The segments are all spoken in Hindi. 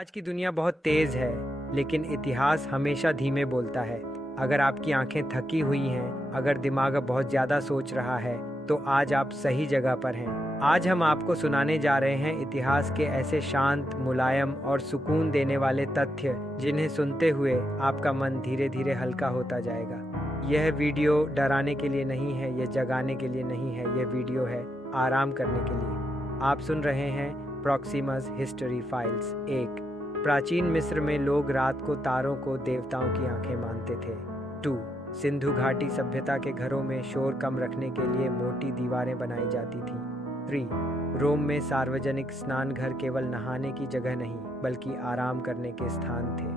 आज की दुनिया बहुत तेज है, लेकिन इतिहास हमेशा धीमे बोलता है। अगर आपकी आंखें थकी हुई हैं, अगर दिमाग अब बहुत ज़्यादा सोच रहा है, तो आज आप सही जगह पर हैं। आज हम आपको सुनाने जा रहे हैं इतिहास के ऐसे शांत, मुलायम और सुकून देने वाले तथ्य, जिन्हें सुनते हुए आपका मन धीरे धीरे हल्का होता जाएगा। यह वीडियो डराने के लिए नहीं है, यह जगाने के लिए नहीं है, यह वीडियो है आराम करने के लिए। आप सुन रहे हैं प्रॉक्सिमस हिस्ट्री फाइल्स। एक, प्राचीन मिस्र में लोग रात को तारों को देवताओं की आंखें मानते थे। 2, सिंधु घाटी सभ्यता के घरों में शोर कम रखने के लिए मोटी दीवारें बनाई जाती थीं। 3, रोम में सार्वजनिक स्नान घर केवल नहाने की जगह नहीं, बल्कि आराम करने के स्थान थे।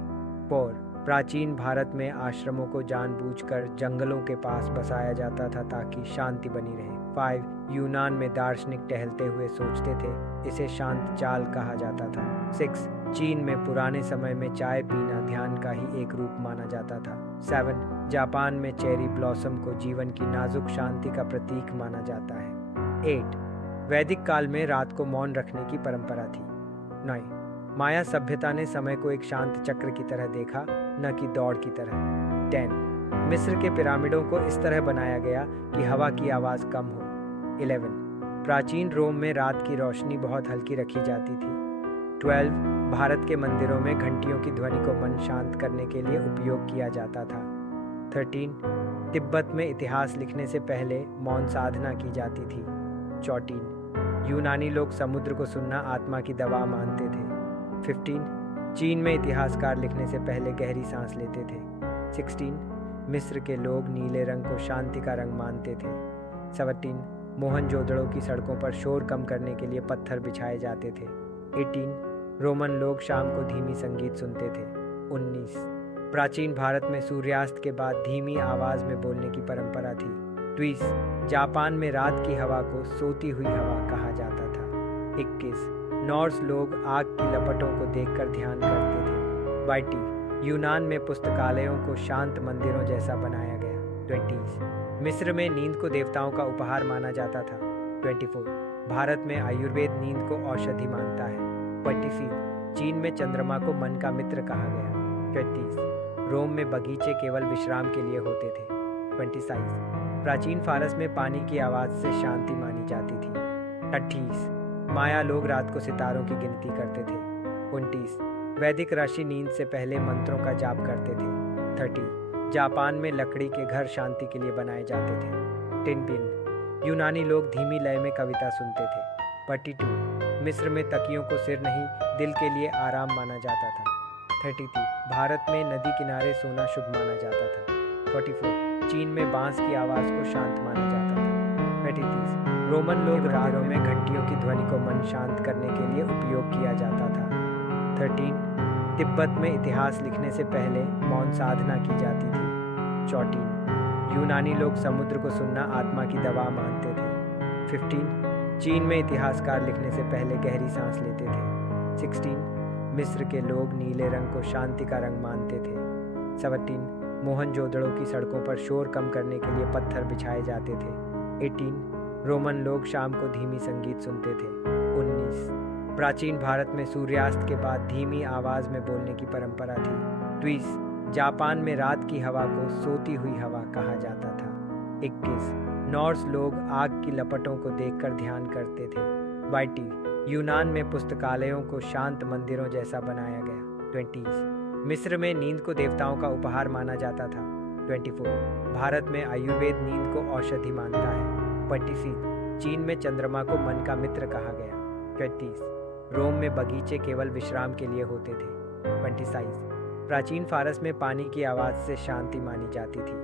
4, प्राचीन भारत में आश्रमों को जानबूझकर जंगलों के पास बसाया जाता था ताकि शांति बनी रहे। 5, यूनान में दार्शनिक टहलते हुए सोचते थे, इसे शांत चाल कहा जाता था। 6, चीन में पुराने समय में चाय पीना ध्यान का ही एक रूप माना जाता था। 7, जापान में चेरी ब्लॉसम को जीवन की नाजुक शांति का प्रतीक माना जाता है। 8, वैदिक काल में रात को मौन रखने की परंपरा थी। 9, माया सभ्यता ने समय को एक शांत चक्र की तरह देखा, न कि दौड़ की तरह। 10, मिस्र के पिरामिडों को इस तरह बनाया गया कि हवा की आवाज़ कम हो। 11, प्राचीन रोम में रात की रोशनी बहुत हल्की रखी जाती थी। 12, भारत के मंदिरों में घंटियों की ध्वनि को मन शांत करने के लिए उपयोग किया जाता था। 13, तिब्बत में इतिहास लिखने से पहले मौन साधना की जाती थी। 14, यूनानी लोग समुद्र को सुनना आत्मा की दवा मानते थे। 15, चीन में इतिहासकार लिखने से पहले गहरी सांस लेते थे। 16, मिस्र के लोग नीले रंग को शांति का रंग मानते थे। 17, मोहनजोदड़ो की सड़कों पर शोर कम करने के लिए पत्थर बिछाए जाते थे। 18, रोमन लोग शाम को धीमी संगीत सुनते थे। 19, प्राचीन भारत में सूर्यास्त के बाद धीमी आवाज में बोलने की परंपरा थी। 20, जापान में रात की हवा को सोती हुई हवा कहा जाता था। 21, नॉर्स लोग आग की लपटों को देखकर ध्यान करते थे। 22, यूनान में पुस्तकालयों को शांत मंदिरों जैसा बनाया गया। 20, मिस्र में नींद को देवताओं का उपहार माना जाता था। 24, भारत में आयुर्वेद नींद को औषधि मानता है। 26, चीन में चंद्रमा को मन का मित्र कहा गया। 33, रोम में बगीचे केवल विश्राम के लिए होते थे। 27, प्राचीन फारस में पानी की आवाज़ से शांति मानी जाती थी। 28, माया लोग रात को सितारों की गिनती करते थे। 29, वैदिक ऋषि नींद से पहले मंत्रों का जाप करते थे। 30, जापान में लकड़ी के घर शांति के लिए बनाए जाते थे। 10, यूनानी लोग धीमी लय में कविता सुनते थे। 42, मिस्र में तकियों को सिर नहीं दिल के लिए आराम माना जाता था। 33, भारत में नदी किनारे सोना शुभ माना जाता था। 44, चीन में बांस की आवाज़ को शांत माना जाता था। 33, रोमन लोग रातों में घंटियों की ध्वनि को मन शांत करने के लिए उपयोग किया जाता था। 13, तिब्बत में इतिहास लिखने से पहले मौन साधना की जाती थी। 14, यूनानी लोग समुद्र को सुनना आत्मा की दवा मानते थे। 15, चीन में इतिहासकार लिखने से पहले गहरी सांस लेते थे। 16, मिस्र के लोग नीले रंग को शांति का रंग मानते थे। 17, मोहनजोदड़ो की सड़कों पर शोर कम करने के लिए पत्थर बिछाए जाते थे। 18, रोमन लोग शाम को धीमी संगीत सुनते थे। 19, प्राचीन भारत में सूर्यास्त के बाद धीमी आवाज़ में बोलने की परंपरा थी। 20, जापान में रात की हवा को सोती हुई हवा कहा जाता था। 21, नॉर्स लोग आग की लपटों को देखकर ध्यान करते थे। 22, यूनान में पुस्तकालयों को शांत मंदिरों जैसा बनाया गया। 20, मिस्र में नींद को देवताओं का उपहार माना जाता था। 24, भारत में आयुर्वेद नींद को औषधि मानता है। 25, चीन में चंद्रमा को मन का मित्र कहा गया। 25, रोम में बगीचे केवल विश्राम के लिए होते थे। 26, प्राचीन फारस में पानी की आवाज़ से शांति मानी जाती थी।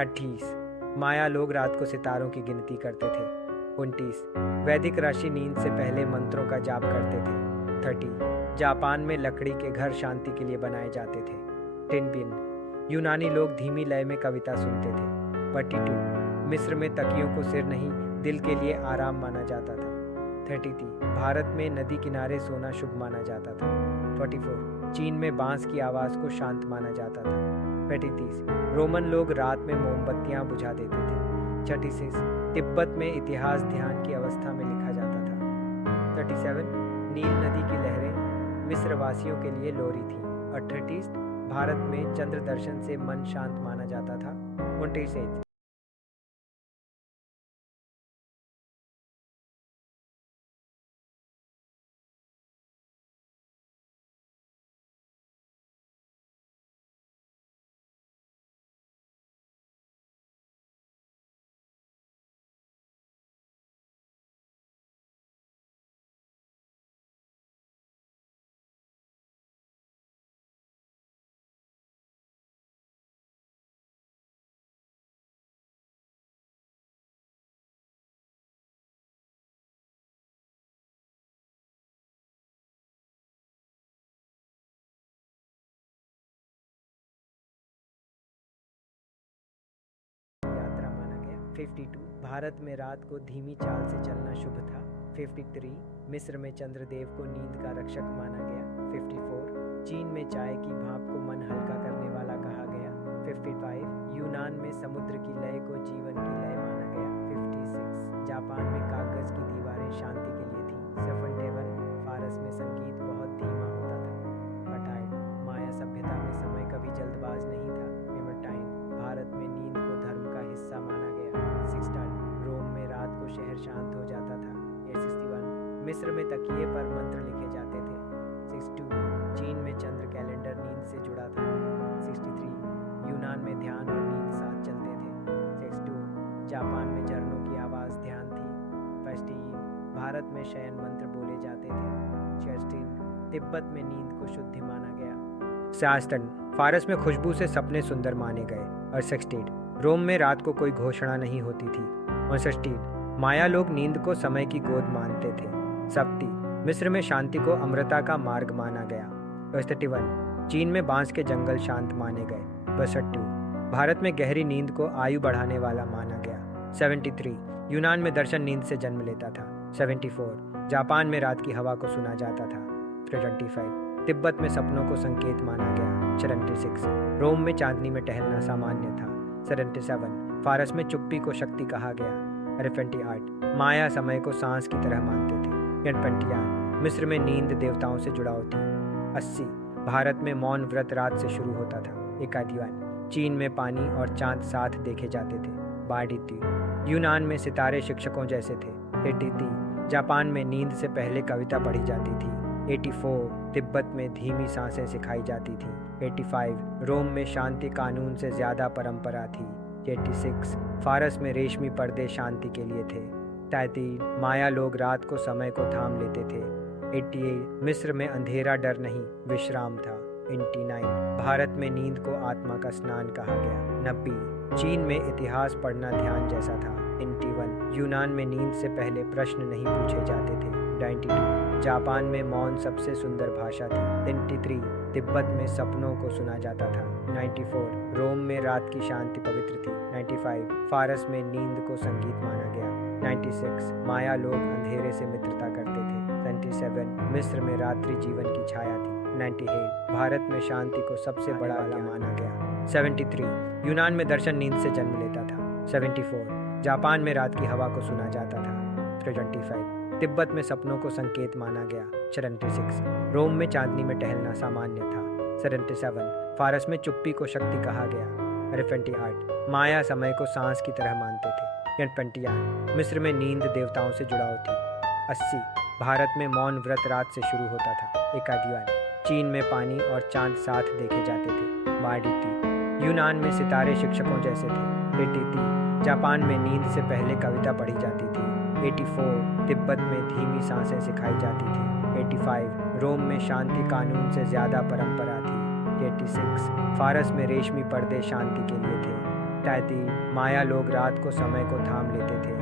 28, माया लोग रात को सितारों की गिनती करते थे। 29, वैदिक ऋषि नींद से पहले मंत्रों का जाप करते थे। 30, जापान में लकड़ी के घर शांति के लिए बनाए जाते थे। 10, यूनानी लोग धीमी लय में कविता सुनते थे। 42, मिस्र में तकियों को सिर नहीं दिल के लिए आराम माना जाता था। 33, भारत में नदी किनारे सोना शुभ माना जाता था। 44, चीन में बांस की आवाज़ को शांत माना जाता था। 35, रोमन लोग रात में मोमबत्तियां बुझा देते थे। 36, तिब्बत में इतिहास ध्यान की अवस्था में लिखा जाता था। 37, नील नदी की लहरें मिस्र वासियों के लिए लोरी थी। 38 भारत में चंद्र दर्शन से मन शांत माना जाता था। 28 यात्रा माना गया। 52 भारत में रात को धीमी चाल से चलना शुभ था। 53 मिस्र में चंद्रदेव को नींद का रक्षक माना गया। 54 चीन में चाय की भाप को मन हल्का करने वाला कहा गया। 55 यूनान में समुद्र की लय को जीवन की लय माना गया। 56 जापान में कागज की दीवारें शांति के लिए थी। 77 फारस में संगीत बहुत धीमा होता था। 58 माया सभ्यता में समय कभी जल्दबाज नहीं था। 59 भारत में नींद को धर्म का हिस्सा माना गया। 60 रोम में रात को शहर शांत हो जाता था। 61 मिस्र में तकिए पर मंत्र लिखे जाते थे। 62 चीन में चंद्र कैलेंडर नींद से जुड़ा था। 63 यूनान में ध्यान और नींद साथ चलते थे। 62 जापान में झरनों की आवाज़ ध्यान थी। 61 भारत में शयन मंत्र बोले जाते थे। 16 तिब्बत में नींद को शुद्धि माना गया। 67 फारस में खुशबू से सपने सुंदर माने गए। और 68 रोम में रात को कोई घोषणा नहीं होती थी। 69 माया लोग नींद को समय की गोद मानते थे। 70 मिस्र में शांति को अमृता का मार्ग माना गया। 31 चीन में बांस के जंगल शांत माने गए। 62 भारत में गहरी नींद को आयु बढ़ाने वाला माना गया। 73 यूनान में दर्शन नींद से जन्म लेता था। 74 जापान में रात की हवा को सुना जाता था। 75 तिब्बत में सपनों को संकेत माना गया। 76 रोम में चांदनी में टहलना सामान्य था। 77 फारस में चुप्पी को शक्ति कहा गया। 28 माया समय को सांस की तरह मानते थे। 28 मिस्र में नींद देवताओं से जुड़ाव थी। 80 भारत में मौन व्रत रात से शुरू होता था। 51 चीन में पानी और चांद साथ देखे जाते थे। 82 यूनान में सितारे शिक्षकों जैसे थे। 83 जापान में नींद से पहले कविता पढ़ी जाती थी। 84 तिब्बत में धीमी सांसें सिखाई जाती थी। 85 रोम में शांति कानून से ज़्यादा परंपरा थी। 86 फारस में रेशमी पर्दे शांति के लिए थे। 33 माया लोग रात को समय को थाम लेते थे। 88 मिस्र में अंधेरा डर नहीं विश्राम था। 89 भारत में नींद को आत्मा का स्नान कहा गया। 90 चीन में इतिहास पढ़ना ध्यान जैसा था। 91 यूनान में नींद से पहले प्रश्न नहीं पूछे जाते थे। 92 जापान में मौन सबसे सुंदर भाषा थी। 93 तिब्बत में सपनों को सुना जाता था। 94 रोम में रात की शांति पवित्र थी। 95 फारस में नींद को संगीत माना गया। 96 माया लोग अंधेरे से मित्रता करते थे। 97 मिस्र में रात्रि जीवन की छाया थी। 98 भारत में शांति को सबसे बड़ा आला माना गया। 73 यूनान में दर्शन नींद से जन्म लेता था। 74 जापान में रात की हवा को सुना जाता था। 75 तिब्बत में सपनों को संकेत माना गया। 76 रोम में चांदनी में टहलना सामान्य था। 77 फारस में चुप्पी को शक्ति कहा गया। 78 माया समय को सांस की तरह मानते थे। 78 मिस्र में नींद देवताओं से जुड़ाव थी। 80 भारत में मौन व्रत रात से शुरू होता था। 81 चीन में पानी और चांद साथ देखे जाते थे। 82 यूनान में सितारे शिक्षकों जैसे थे। 83 जापान में नींद से पहले कविता पढ़ी जाती थी। 84 तिब्बत में धीमी सांसें सिखाई जाती थी। 85 रोम में शांति कानून से ज़्यादा परंपरा थी। 86 फारस में रेशमी पर्दे शांति के लिए थे। 83 माया लोग रात को समय को थाम लेते थे।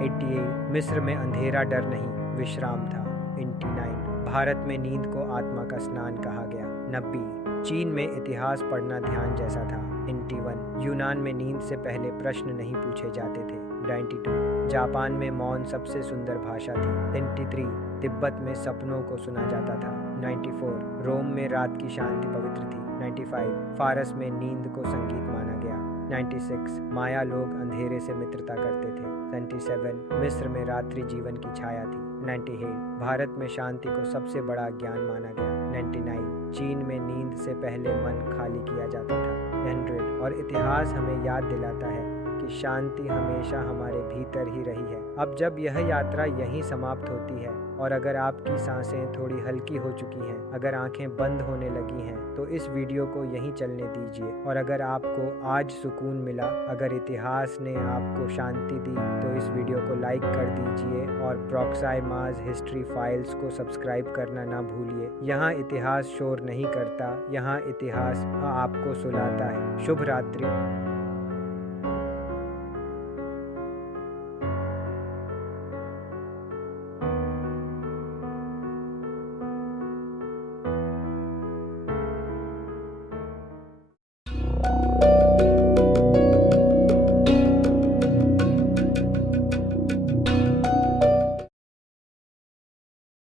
88 मिस्र में अंधेरा डर नहीं विश्राम था। 89 भारत में नींद को आत्मा का स्नान कहा गया। 90 चीन में इतिहास पढ़ना ध्यान जैसा था। 91 यूनान में नींद से पहले प्रश्न नहीं पूछे जाते थे। 92 जापान में मौन सबसे सुंदर भाषा थी। 93 तिब्बत में सपनों को सुना जाता था। 94 रोम में रात की शांति पवित्र थी। 95 फारस में नींद को संगीत माना गया। 96 माया लोग अंधेरे से मित्रता करते थे। 97 मिस्र में रात्रि जीवन की छाया थी। 98 भारत में शांति को सबसे बड़ा ज्ञान माना गया। 99 चीन में नींद से पहले मन खाली किया जाता था। 100 और इतिहास हमें याद दिलाता है कि शांति हमेशा हमारे भीतर ही रही है। अब जब यह यात्रा यहीं समाप्त होती है और अगर आपकी सांसें थोड़ी हल्की हो चुकी हैं, अगर आंखें बंद होने लगी हैं, तो इस वीडियो को यहीं चलने दीजिए। और अगर आपको आज सुकून मिला, अगर इतिहास ने आपको शांति दी, तो इस वीडियो को लाइक कर दीजिए और प्रॉक्साइमाज हिस्ट्री फाइल्स को सब्सक्राइब करना ना भूलिए। यहाँ इतिहास शोर नहीं करता, यहाँ इतिहास आपको सुलाता है। शुभ रात्रि।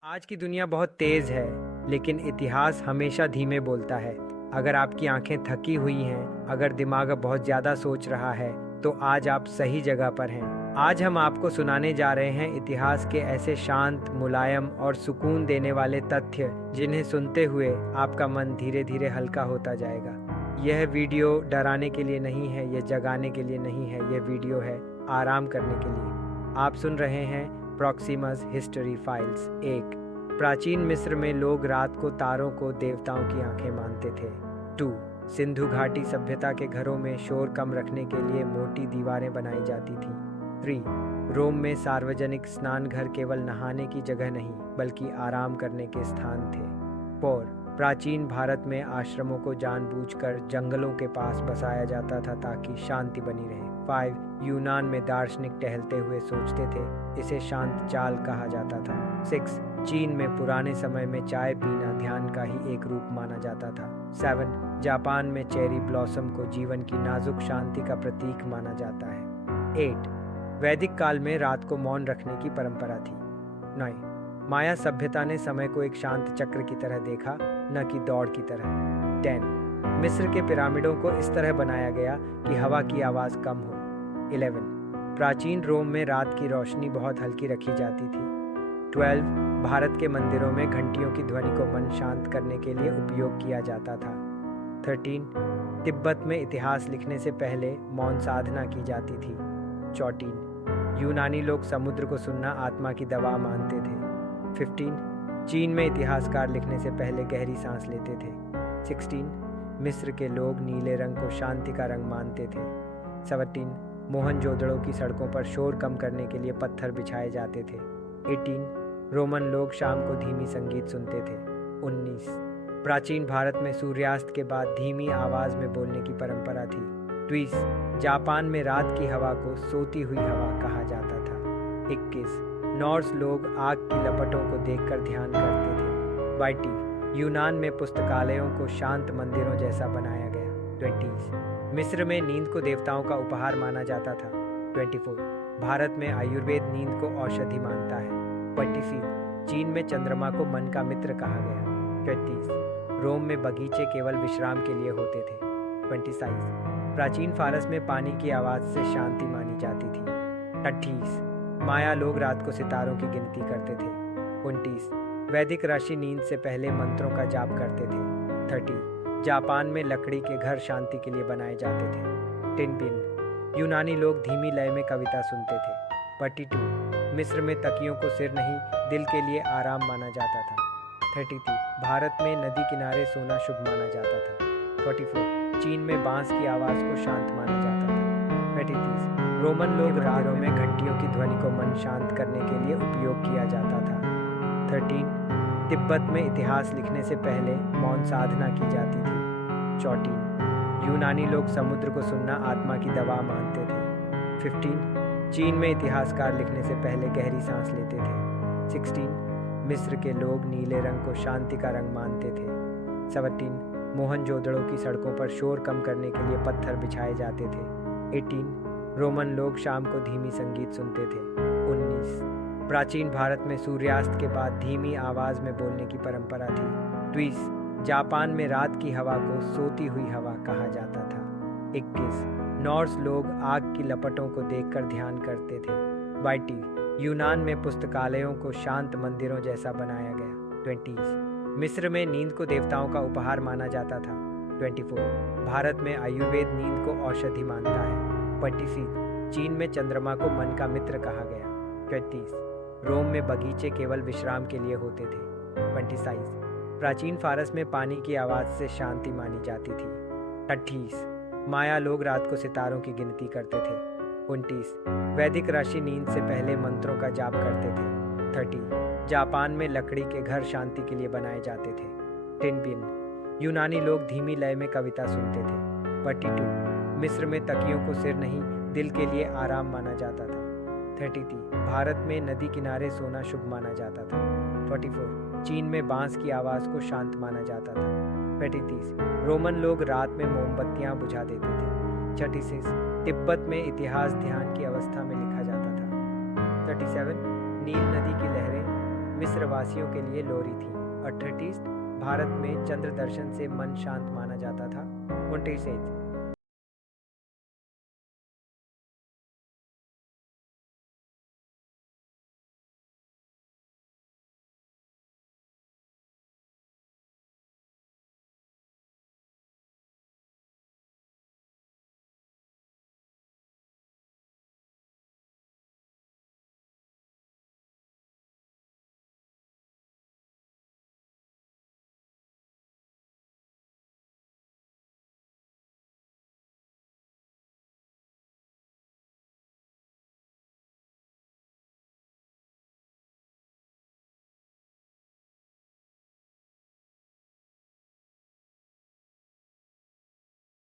आज की दुनिया बहुत तेज है, लेकिन इतिहास हमेशा धीमे बोलता है। अगर आपकी आंखें थकी हुई हैं, अगर दिमाग बहुत ज़्यादा सोच रहा है, तो आज आप सही जगह पर हैं। आज हम आपको सुनाने जा रहे हैं इतिहास के ऐसे शांत, मुलायम और सुकून देने वाले तथ्य, जिन्हें सुनते हुए आपका मन धीरे धीरे हल्का होता जाएगा। यह वीडियो डराने के लिए नहीं है, यह जगाने के लिए नहीं है, यह वीडियो है आराम करने के लिए। आप सुन रहे हैं प्रॉक्सिमाज हिस्ट्री फाइल्स। 1 प्राचीन मिस्र में लोग रात को तारों को देवताओं की आंखें मानते थे। 2 सिंधु घाटी सभ्यता के घरों में शोर कम रखने के लिए मोटी दीवारें बनाई जाती थीं। 3 रोम में सार्वजनिक स्नान घर केवल नहाने की जगह नहीं, बल्कि आराम करने के स्थान थे। 4 प्राचीन भारत में आश्रमों को जानबूझकर जंगलों के पास बसाया जाता था ताकि शांति बनी रहे। 5 यूनान में दार्शनिक टहलते हुए सोचते थे, इसे शांत चाल कहा जाता था। 6 चीन में पुराने समय में चाय पीना ध्यान का ही एक रूप माना जाता था। 7 जापान में चेरी ब्लॉसम को जीवन की नाजुक शांति का प्रतीक माना जाता है। 8 वैदिक काल में रात को मौन रखने की परंपरा थी। 9 माया सभ्यता ने समय को एक शांत चक्र की तरह देखा, न कि दौड़ की तरह। 10 मिस्र के पिरामिडों को इस तरह बनाया गया कि हवा की आवाज़ कम हो। 11 प्राचीन रोम में रात की रोशनी बहुत हल्की रखी जाती थी। 12 भारत के मंदिरों में घंटियों की ध्वनि को मन शांत करने के लिए उपयोग किया जाता था। 13 तिब्बत में इतिहास लिखने से पहले मौन साधना की जाती थी। 14 यूनानी लोग समुद्र को सुनना आत्मा की दवा मानते थे। 15 चीन में इतिहासकार लिखने से पहले गहरी सांस लेते थे। 16 मिस्र के लोग नीले रंग को शांति का रंग मानते थे। 17 मोहनजोदड़ो की सड़कों पर शोर कम करने के लिए पत्थर बिछाए जाते थे। 18 रोमन लोग शाम को धीमी संगीत सुनते थे। 19 प्राचीन भारत में सूर्यास्त के बाद धीमी आवाज में बोलने की परंपरा थी। 20 जापान में रात की हवा को सोती हुई हवा कहा जाता था। 21 नॉर्स लोग आग की लपटों को देखकर ध्यान करते थे। 22 यूनान में पुस्तकालयों को शांत मंदिरों जैसा बनाया गया। 20 मिस्र में नींद को देवताओं का उपहार माना जाता था। 24 भारत में आयुर्वेद नींद को औषधि मानता है। 26 चीन में चंद्रमा को मन का मित्र कहा गया। 33 रोम में बगीचे केवल विश्राम के लिए होते थे। 27 प्राचीन फारस में पानी की आवाज़ से शांति मानी जाती थी। 28 माया लोग रात को सितारों की गिनती करते थे। 29 वैदिक राशि नींद से पहले मंत्रों का जाप करते थे। 30 जापान में लकड़ी के घर शांति के लिए बनाए जाते थे। 10 यूनानी लोग धीमी लय में कविता सुनते थे। 42 मिस्र में तकियों को सिर नहीं दिल के लिए आराम माना जाता था। 33 भारत में नदी किनारे सोना शुभ माना जाता था। 44 चीन में बांस की आवाज़ को शांत माना जाता था। 33 रोमन लोग रातों में घंटियों की ध्वनि को मन शांत करने के लिए उपयोग किया जाता था। 13 तिब्बत में इतिहास लिखने से पहले मौन साधना की जाती थी। 14 यूनानी लोग समुद्र को सुनना आत्मा की दवा मानते थे। 15 चीन में इतिहासकार लिखने से पहले गहरी सांस लेते थे। 16 मिस्र के लोग नीले रंग को शांति का रंग मानते थे। 17 मोहनजोदड़ो की सड़कों पर शोर कम करने के लिए पत्थर बिछाए जाते थे। 18 रोमन लोग शाम को धीमी संगीत सुनते थे। 19 प्राचीन भारत में सूर्यास्त के बाद धीमी आवाज़ में बोलने की परंपरा थी। 20 जापान में रात की हवा को सोती हुई हवा कहा जाता था। 21 नॉर्स लोग आग की लपटों को देखकर ध्यान करते थे। 20 यूनान में पुस्तकालयों को शांत मंदिरों जैसा बनाया गया। 20 मिस्र में नींद को देवताओं का उपहार माना जाता था। 24 भारत में आयुर्वेद नींद को औषधि मानता है। 26 चीन में चंद्रमा को मन का मित्र कहा गया। 30 रोम में बगीचे केवल विश्राम के लिए होते थे। 27 प्राचीन फारस में पानी की आवाज़ से शांति मानी जाती थी। 28 माया लोग रात को सितारों की गिनती करते थे। 29 वैदिक राशि नींद से पहले मंत्रों का जाप करते थे। 30 जापान में लकड़ी के घर शांति के लिए बनाए जाते थे। 10 यूनानी लोग धीमी लय में कविता सुनते थे। 42 मिस्र में तकियों को सिर नहीं दिल के लिए आराम माना जाता था। 33 भारत में नदी किनारे सोना शुभ माना जाता था। 44 चीन में बांस की आवाज़ को शांत माना जाता था। 35 रोमन लोग रात में मोमबत्तियां बुझा देते थे। 36 तिब्बत में इतिहास ध्यान की अवस्था में लिखा जाता था। 37 नील नदी की लहरें मिस्र वासियों के लिए लोरी थी। और 30 भारत में चंद्र दर्शन से मन शांत माना जाता था। 29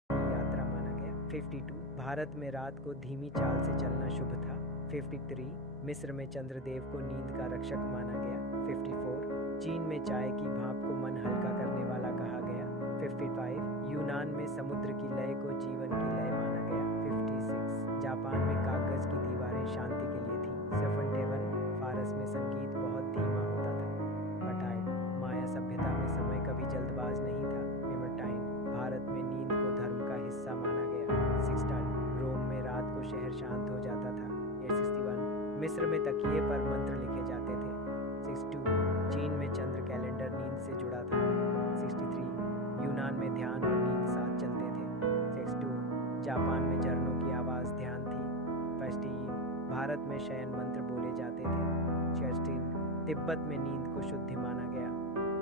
यात्रा माना गया। 52 भारत में रात को धीमी चाल से चलना शुभ था। 53 मिस्र में चंद्रदेव को नींद का रक्षक माना गया। 54 चीन में चाय की भाप को मन हल्का करने वाला कहा गया। 55 यूनान में समुद्र की लय को जीवन की लय माना गया। 56 जापान में कागज की दीवारें शांति के लिए थी। 57 फारस में संगीत बहुत धीमा होता था। 58 माया सभ्यता में समय कभी जल्दबाज नहीं था। 59 भारत में नींद को धर्म का हिस्सा माना गया। 60 रोम में रात को शहर शांत हो जाता था। 61 मिस्र में तकिए पर मंत्र लिखे जाते थे। 62 चीन में चंद्र कैलेंडर नींद से जुड़ा था। 63 यूनान में ध्यान और नींद साथ चलते थे। 62 जापान में झरनों की आवाज़ ध्यान थी। 61 भारत में शयन मंत्र बोले जाते थे। 66 तिब्बत में नींद को शुद्धि माना गया।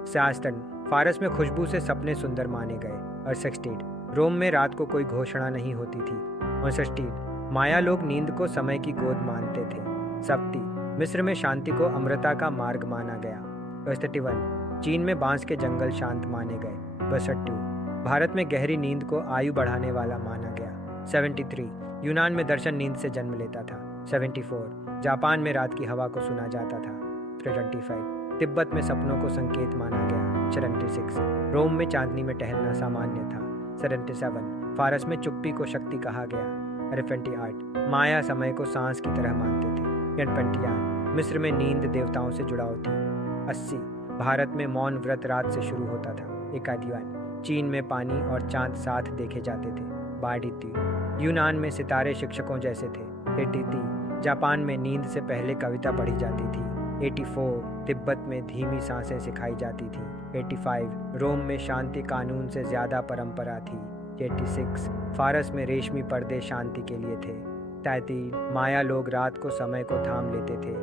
67 फारस में खुशबू से सपने सुंदर माने गए। और 68 रोम में रात को कोई घोषणा नहीं होती थी। 69 माया लोग नींद को समय की गोद मानते थे। 70 मिस्र में शांति को अमृता का मार्ग माना गया। 31 चीन में बांस के जंगल शांत माने गए। 62 भारत में गहरी नींद को आयु बढ़ाने वाला माना गया। 73 यूनान में दर्शन नींद से जन्म लेता था। 74 जापान में रात की हवा को सुना जाता था। 75 तिब्बत में सपनों को संकेत माना गया। 76 रोम में चांदनी में टहलना सामान्य था। 77 फारस में चुप्पी को शक्ति कहा गया। 78 माया समय को सांस की तरह मानते थे। 81 मिस्र में नींद देवताओं से जुड़ाव थी। 80 भारत में मौन व्रत रात से शुरू होता था। 81 चीन में पानी और चांद साथ देखे जाते थे। 82 यूनान में सितारे शिक्षकों जैसे थे। 83 जापान में नींद से पहले कविता पढ़ी जाती थी। 84 तिब्बत में धीमी सांसें सिखाई जाती थी। 85 रोम में शांति कानून से ज़्यादा परंपरा थी। 86 फारस में रेशमी पर्दे शांति के लिए थे। 33 माया लोग रात को समय को थाम लेते थे।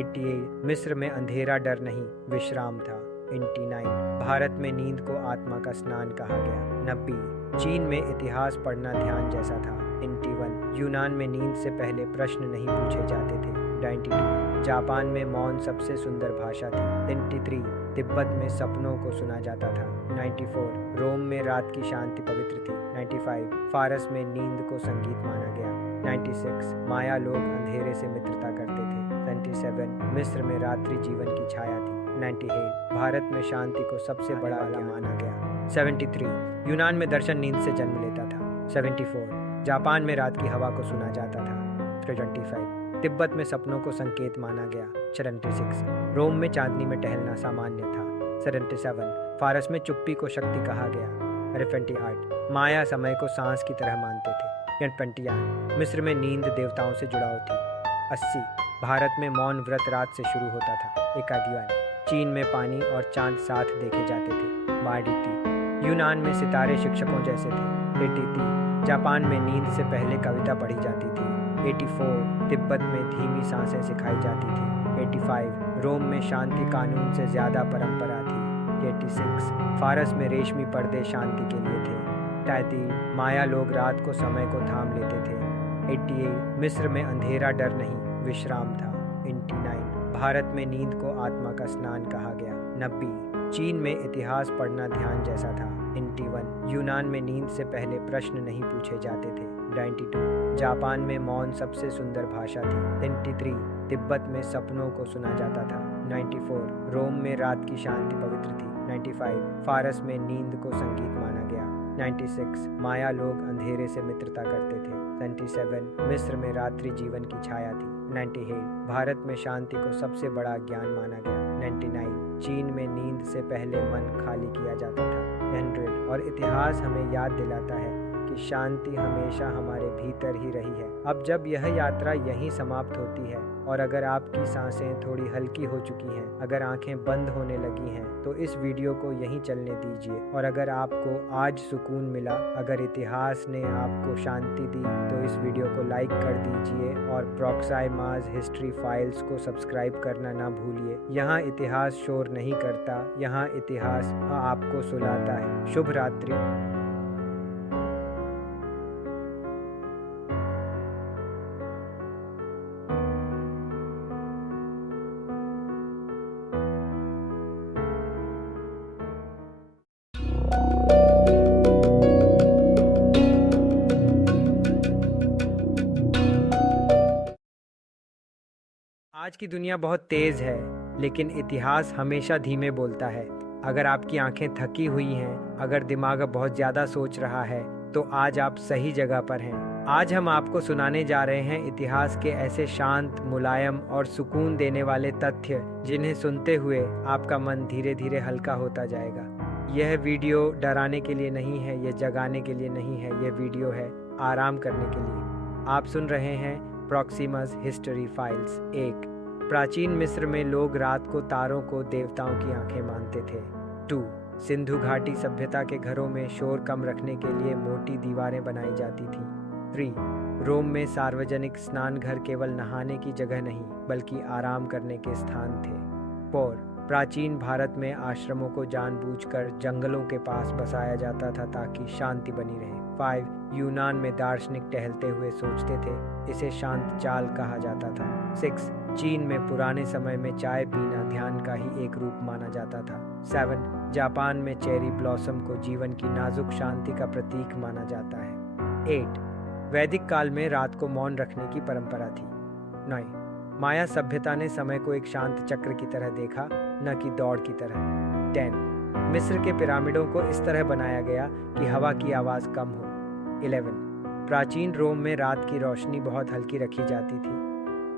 88 मिस्र में अंधेरा डर नहीं विश्राम था। 89 भारत में नींद को आत्मा का स्नान कहा गया। 90 चीन में इतिहास पढ़ना ध्यान जैसा था। 91 यूनान में नींद से पहले प्रश्न नहीं पूछे जाते थे। 92 जापान में मौन सबसे सुंदर भाषा थी। 93 तिब्बत में सपनों को सुना जाता था। 94 रोम में रात की शांति पवित्र थी। 95 फारस में नींद को संगीत माना गया। 96 माया लोग अंधेरे से मित्रता करते थे। 97 मिस्र में रात्रि जीवन की छाया थी। 98 भारत में शांति को सबसे बड़ा आला माना गया। 73 यूनान में दर्शन नींद से जन्म लेता था। 74 जापान में रात की हवा को सुना जाता था। 75 तिब्बत में सपनों को संकेत माना गया। 76 रोम में चांदनी में टहलना सामान्य था। 77 फारस में चुप्पी को शक्ति कहा गया। 78 माया समय को सांस की तरह मानते थे। या पंटियान। मिस्र में नींद देवताओं से जुड़ाव थी। 80 भारत में मौन व्रत रात से शुरू होता था। एकादिवान। चीन में पानी और चांद साथ देखे जाते थे। मार्डिटी। यूनान में सितारे शिक्षकों जैसे थे। 83 जापान में नींद से पहले कविता पढ़ी जाती थी। 84 तिब्बत में धीमी सांसें सिखाई जाती थी। 85 रोम में शांति कानून से ज़्यादा परंपरा थी। 86 फारस में रेशमी पर्दे शांति के लिए थे। 33 माया लोग रात को समय को थाम लेते थे। 88 मिस्र में अंधेरा डर नहीं विश्राम था। 89 भारत में नींद को आत्मा का स्नान कहा गया। 90 चीन में इतिहास पढ़ना ध्यान जैसा था। 91 यूनान में नींद से पहले प्रश्न नहीं पूछे जाते थे। 92 जापान में मौन सबसे सुंदर भाषा थी। 93 तिब्बत में सपनों को सुना जाता था। 94 रोम में रात की शांति पवित्र थी। 95 फारस में नींद को संगीत माना गया। 96 माया लोग अंधेरे से मित्रता करते थे। 97 मिस्र में रात्रि जीवन की छाया थी। 98 भारत में शांति को सबसे बड़ा ज्ञान माना गया। 99 चीन में नींद से पहले मन खाली किया जाता था। 100 और इतिहास हमें याद दिलाता है कि शांति हमेशा हमारे भीतर ही रही है। अब जब यह यात्रा यहीं समाप्त होती है और अगर आपकी सांसें थोड़ी हल्की हो चुकी हैं, अगर आंखें बंद होने लगी हैं, तो इस वीडियो को यहीं चलने दीजिए। और अगर आपको आज सुकून मिला, अगर इतिहास ने आपको शांति दी, तो इस वीडियो को लाइक कर दीजिए और प्रॉक्साइमास हिस्ट्री फाइल्स को सब्सक्राइब करना ना भूलिए। यहाँ इतिहास शोर नहीं करता, यहाँ इतिहास आपको सुलाता है। शुभ रात्रि। आज की दुनिया बहुत तेज है, लेकिन इतिहास हमेशा धीमे बोलता है। अगर आपकी आंखें थकी हुई हैं, अगर दिमाग बहुत ज़्यादा सोच रहा है, तो आज आप सही जगह पर हैं। आज हम आपको सुनाने जा रहे हैं इतिहास के ऐसे शांत, मुलायम और सुकून देने वाले तथ्य, जिन्हें सुनते हुए आपका मन धीरे धीरे हल्का होता जाएगा। यह वीडियो डराने के लिए नहीं है, यह जगाने के लिए नहीं है, यह वीडियो है आराम करने के लिए। आप सुन रहे हैं प्रॉक्सिमास हिस्ट्री फाइल्स। 1 प्राचीन मिस्र में लोग रात को तारों को देवताओं की आंखें मानते थे। 2 सिंधु घाटी सभ्यता के घरों में शोर कम रखने के लिए मोटी दीवारें बनाई जाती थीं। 3 रोम में सार्वजनिक स्नान घर केवल नहाने की जगह नहीं, बल्कि आराम करने के स्थान थे। 4 प्राचीन भारत में आश्रमों को जानबूझकर जंगलों के पास बसाया जाता था ताकि शांति बनी रहे। 5 यूनान में दार्शनिक टहलते हुए सोचते थे, इसे शांत चाल कहा जाता था। 6 चीन में पुराने समय में चाय पीना ध्यान का ही एक रूप माना जाता था। 7 जापान में चेरी ब्लॉसम को जीवन की नाजुक शांति का प्रतीक माना जाता है। 8 वैदिक काल में रात को मौन रखने की परंपरा थी। 9 माया सभ्यता ने समय को एक शांत चक्र की तरह देखा, न कि दौड़ की तरह। 10 मिस्र के पिरामिडों को इस तरह बनाया गया कि हवा की आवाज़ कम हो। 11 प्राचीन रोम में रात की रोशनी बहुत हल्की रखी जाती थी।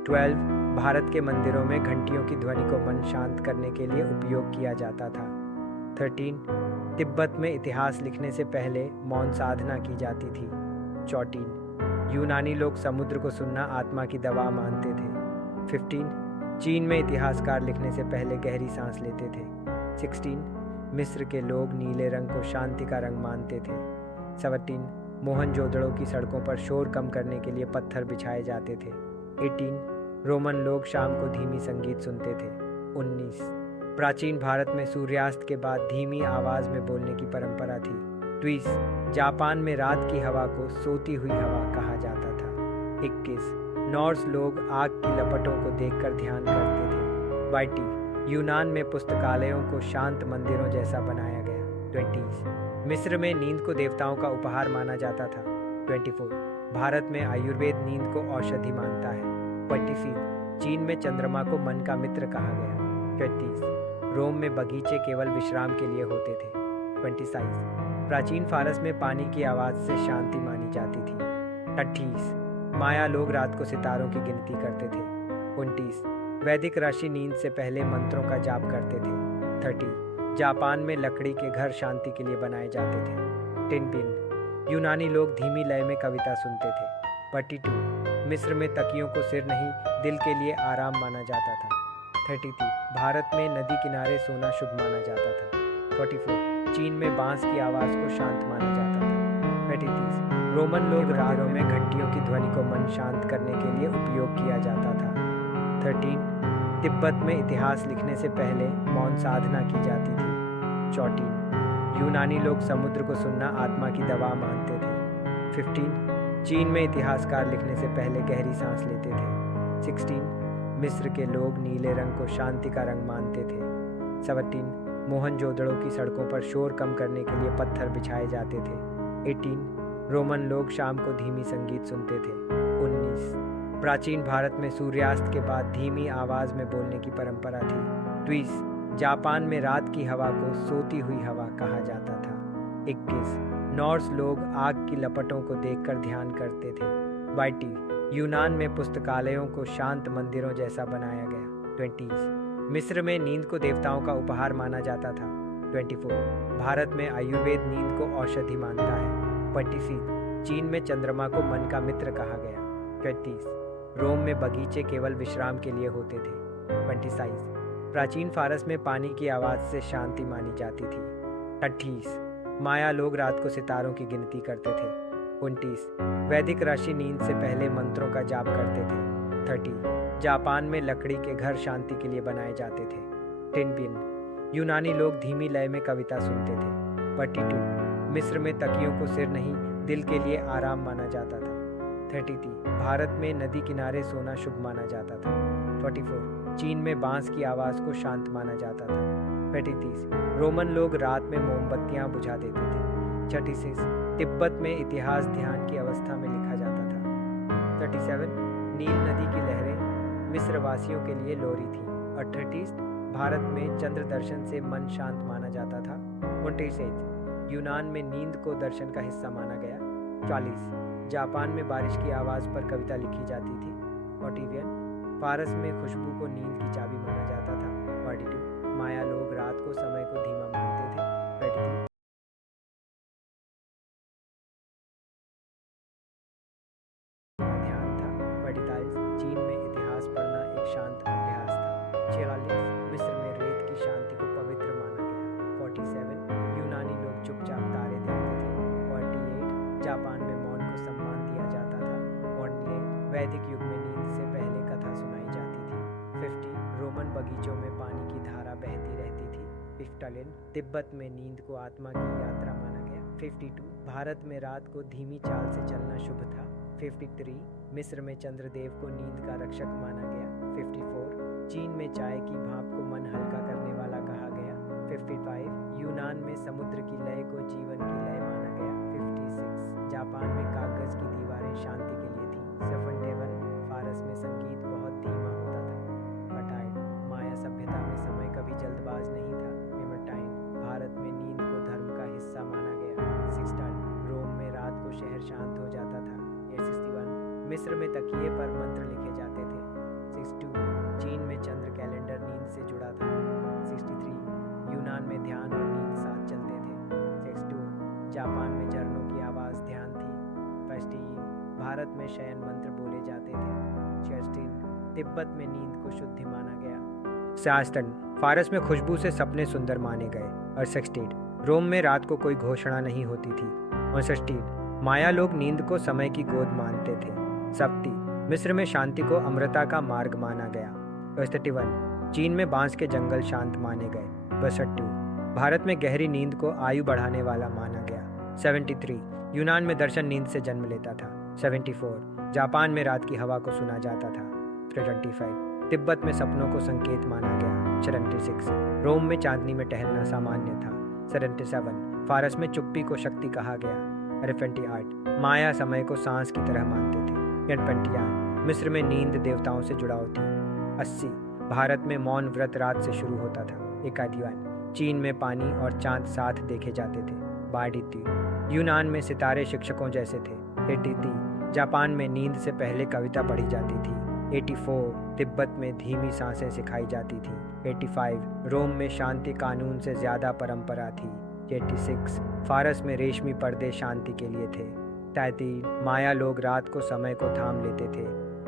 12 भारत के मंदिरों में घंटियों की ध्वनि को मन शांत करने के लिए उपयोग किया जाता था। 13 तिब्बत में इतिहास लिखने से पहले मौन साधना की जाती थी। 14 यूनानी लोग समुद्र को सुनना आत्मा की दवा मानते थे। 15 चीन में इतिहासकार लिखने से पहले गहरी सांस लेते थे। 16 मिस्र के लोग नीले रंग को शांति का रंग मानते थे। 17 मोहनजोदड़ो की सड़कों पर शोर कम करने के लिए पत्थर बिछाए जाते थे। 18 रोमन लोग शाम को धीमी संगीत सुनते थे। 19 प्राचीन भारत में सूर्यास्त के बाद धीमी आवाज़ में बोलने की परंपरा थी। 20 जापान में रात की हवा को सोती हुई हवा कहा जाता था। 21 नॉर्स लोग आग की लपटों को देखकर ध्यान करते थे। 22 यूनान में पुस्तकालयों को शांत मंदिरों जैसा बनाया गया। 20 मिस्र में नींद को देवताओं का उपहार माना जाता था। 24 भारत में आयुर्वेद नींद को औषधि मानता है। 26 चीन में चंद्रमा को मन का मित्र कहा गया। 33 रोम में बगीचे केवल विश्राम के लिए होते थे। 27 प्राचीन फारस में पानी की आवाज़ से शांति मानी जाती थी। 28 माया लोग रात को सितारों की गिनती करते थे। 29 वैदिक ऋषि नींद से पहले मंत्रों का जाप करते थे। 30 जापान में लकड़ी के घर शांति के लिए बनाए जाते थे। 10 यूनानी लोग धीमी लय में कविता सुनते थे। 42 मिस्र में तकियों को सिर नहीं दिल के लिए आराम माना जाता था। 33 भारत में नदी किनारे सोना शुभ माना जाता था। 44 चीन में बांस की आवाज़ को शांत माना जाता था। 35 रोमन लोग रागों में घंटियों की ध्वनि को मन शांत करने के लिए उपयोग किया जाता था। 13 तिब्बत में इतिहास लिखने से पहले मौन साधना की जाती थी। 14 यूनानी लोग समुद्र को सुनना आत्मा की दवा मानते थे। 15 चीन में इतिहासकार लिखने से पहले गहरी सांस लेते थे। 16 मिस्र के लोग नीले रंग को शांति का रंग मानते थे। 17 मोहनजोदड़ो की सड़कों पर शोर कम करने के लिए पत्थर बिछाए जाते थे। 18 रोमन लोग शाम को धीमी संगीत सुनते थे। 19 प्राचीन भारत में सूर्यास्त के बाद धीमी आवाज़ में बोलने की परंपरा थी। 20 जापान में रात की हवा को सोती हुई हवा कहा जाता था। 21 नॉर्स लोग आग की लपटों को देखकर ध्यान करते थे। 22 यूनान में पुस्तकालयों को शांत मंदिरों जैसा बनाया गया। 20 मिस्र में नींद को देवताओं का उपहार माना जाता था। 24 भारत में आयुर्वेद नींद को औषधि मानता है। 26 चीन में चंद्रमा को मन का मित्र कहा गया। 33 रोम में बगीचे केवल विश्राम के लिए होते थे। 27 प्राचीन फारस में पानी की आवाज़ से शांति मानी जाती थी। 28 माया लोग रात को सितारों की गिनती करते थे। 29 वैदिक ऋषि नींद से पहले मंत्रों का जाप करते थे। 30 जापान में लकड़ी के घर शांति के लिए बनाए जाते थे। 10 यूनानी लोग धीमी लय में कविता सुनते थे। 42 मिस्र में तकियों को सिर नहीं दिल के लिए आराम माना जाता था। 33 भारत में नदी किनारे सोना शुभ माना जाता था। 44 चीन में बांस की आवाज़ को शांत माना जाता था। 35 रोमन लोग रात में मोमबत्तियां बुझा देते थे। 36 तिब्बत में इतिहास ध्यान की अवस्था में लिखा जाता था। 37 नील नदी की लहरें मिस्र वासियों के लिए लोरी थी। और 30 भारत में चंद्र दर्शन से मन शांत माना जाता था। 29 यूनान में नींद को दर्शन का हिस्सा माना गया। 40 जापान में बारिश की आवाज़ पर कविता लिखी जाती थी। 41 फारस में खुशबू को नींद की चाबी माना जाता था। 42 माया लोग रात को समय को धीमा मानते थे। 43 ध्यान था। 45 चीन में इतिहास पढ़ना एक शांत अभ्यास था। 46 मिस्र में रेत की शांति को पवित्र माना गया। 47 यूनानी लोग चुपचाप तारे देखते थे। 48 जापान में मौन को सम्मान दिया जाता था। 48 वैदिक युग में नींद से पहले कथा सुनाई जाती थी। 50 रोमन बगीचों में पानी की धारा बहती रहती थी। 51 तिब्बत में नींद को आत्मा की यात्रा माना गया। 52 भारत में रात को धीमी चाल से चलना शुभ था। 53 मिस्र में चंद्रदेव को नींद का रक्षक माना गया। 54 चीन में चाय की भाप को मन हल्का करने वाला कहा गया। 55 यूनान में समुद्र की लय को जीवन की लय माना गया। 56 जापान में कागज की दीवारें शांति के लिए थी। 71 फारस में संगीत बहुत धीमा होता था। 58 माया सभ्यता में समय कभी जल्दबाज नहीं था। 59 भारत में नींद को धर्म का हिस्सा माना गया। 60 रोम में रात को शहर शांत हो जाता था। 61 मिस्र में तकिए पर मंत्र लिखे जाते थे। 62 चीन में चंद्र कैलेंडर नींद से जुड़ा था। 63 यूनान में ध्यान और नींद साथ चलते थे। 62 जापान में झरनों की आवाज़ ध्यान थी। 63 भारत में शयन मंत्र बोले जाते थे। 66 तिब्बत में नींद को शुद्धि माना गया। 67 फारस में खुशबू से सपने सुंदर माने गए। और 68 रोम में रात को कोई घोषणा नहीं होती थी। 69 माया लोग नींद को समय की गोद मानते थे। 70 मिस्र में शांति को अमृता का मार्ग माना गया। 31 चीन में बांस के जंगल शांत माने गए। 62 भारत में गहरी नींद को आयु बढ़ाने वाला माना गया। 73 यूनान में दर्शन नींद से जन्म लेता था। 74 जापान में रात की हवा को सुना जाता था। 75 तिब्बत में सपनों को संकेत माना गया। 76 रोम में चांदनी में टहलना सामान्य था। 77 फारस में चुप्पी को शक्ति कहा गया। 78 माया समय को सांस की तरह मानते थे। 78 मिस्र में नींद देवताओं से जुड़ाव थी। 80 भारत में मौन व्रत रात से शुरू होता था। 81 चीन में पानी और चांद साथ देखे जाते थे। 82 यूनान में सितारे शिक्षकों जैसे थे। 83 जापान में नींद से पहले कविता पढ़ी जाती थी। 84 तिब्बत में धीमी सांसें सिखाई जाती थी। 85 रोम में शांति कानून से ज़्यादा परंपरा थी। 86 फारस में रेशमी पर्दे शांति के लिए थे। 33 माया लोग रात को समय को थाम लेते थे।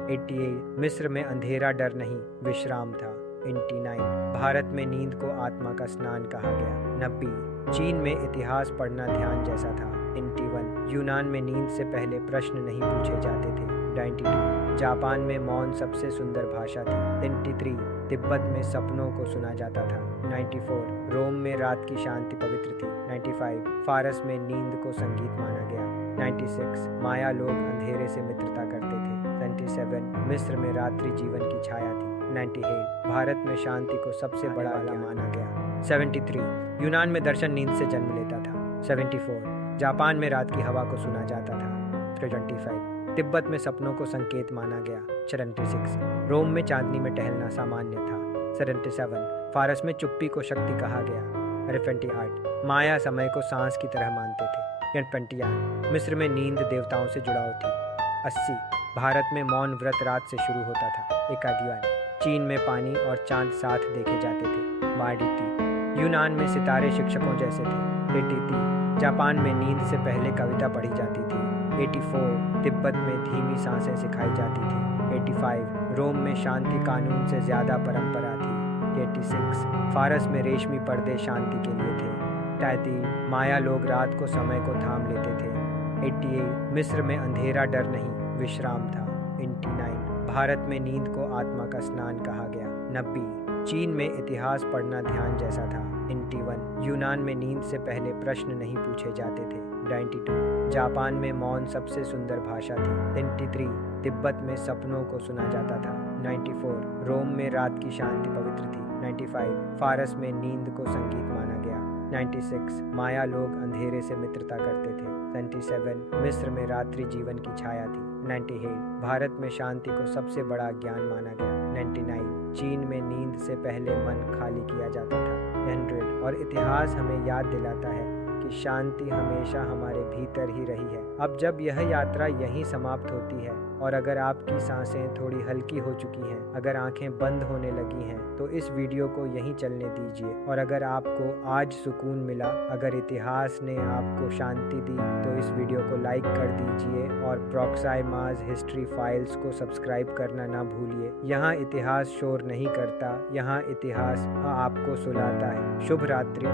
88 मिस्र में अंधेरा डर नहीं विश्राम था। 89 भारत में नींद को आत्मा का स्नान कहा गया। 90 चीन में इतिहास पढ़ना ध्यान जैसा था। 91 यूनान में नींद से पहले प्रश्न नहीं पूछे जाते थे। 92 जापान में मौन सबसे सुंदर भाषा थी। 93 तिब्बत में सपनों को सुना जाता था। 94 रोम में रात की शांति पवित्र थी। 95 फारस में नींद को संगीत माना गया। 96 माया लोग अंधेरे से मित्रता करते थे। 97 मिस्र में रात्रि जीवन की छाया थी। 98 भारत में शांति को सबसे बड़ा आला माना गया। 73 यूनान में दर्शन नींद से जन्म लेता था। 74 जापान में रात की हवा को सुना जाता था। 75 तिब्बत में सपनों को संकेत माना गया। 76 रोम में चांदनी में टहलना सामान्य था। 77 फारस में चुप्पी को शक्ति कहा गया। 28 माया समय को सांस की तरह मानते थे। 28 मिस्र में नींद देवताओं से जुड़ाव थी। 80 भारत में मौन व्रत रात से शुरू होता था। 51 चीन में पानी और चांद साथ देखे जाते थे। 82 यूनान में सितारे शिक्षकों जैसे थे। 83 जापान में नींद से पहले कविता पढ़ी जाती थी। 84 तिब्बत में धीमी सांसें सिखाई जाती थी। 85 रोम में शांति कानून से ज़्यादा परंपरा थी। 86 फारस में रेशमी पर्दे शांति के लिए थे। 83 माया लोग रात को समय को थाम लेते थे। 88 मिस्र में अंधेरा डर नहीं विश्राम था। 89 भारत में नींद को आत्मा का स्नान कहा गया। 90 चीन में इतिहास पढ़ना ध्यान जैसा था। 91 यूनान में नींद से पहले प्रश्न नहीं पूछे जाते थे। 92 जापान में मौन सबसे सुंदर भाषा थी। 93 तिब्बत में सपनों को सुना जाता था। 94 रोम में रात की शांति पवित्र थी। 95 फारस में नींद को संगीत माना गया। 96 माया लोग अंधेरे से मित्रता करते थे। 97 मिस्र में रात्रि जीवन की छाया थी। 98 भारत में शांति को सबसे बड़ा ज्ञान माना गया। 99 चीन में नींद से पहले मन खाली किया जाता था। 100 और इतिहास हमें याद दिलाता है कि शांति हमेशा हमारे भीतर ही रही है। अब जब यह यात्रा यहीं समाप्त होती है और अगर आपकी सांसें थोड़ी हल्की हो चुकी हैं, अगर आंखें बंद होने लगी हैं, तो इस वीडियो को यहीं चलने दीजिए। और अगर आपको आज सुकून मिला, अगर इतिहास ने आपको शांति दी, तो इस वीडियो को लाइक कर दीजिए और प्रॉक्साइमास हिस्ट्री फाइल्स को सब्सक्राइब करना ना भूलिए। यहाँ इतिहास शोर नहीं करता, यहाँ इतिहास आपको सुलाता है। शुभ रात्रि।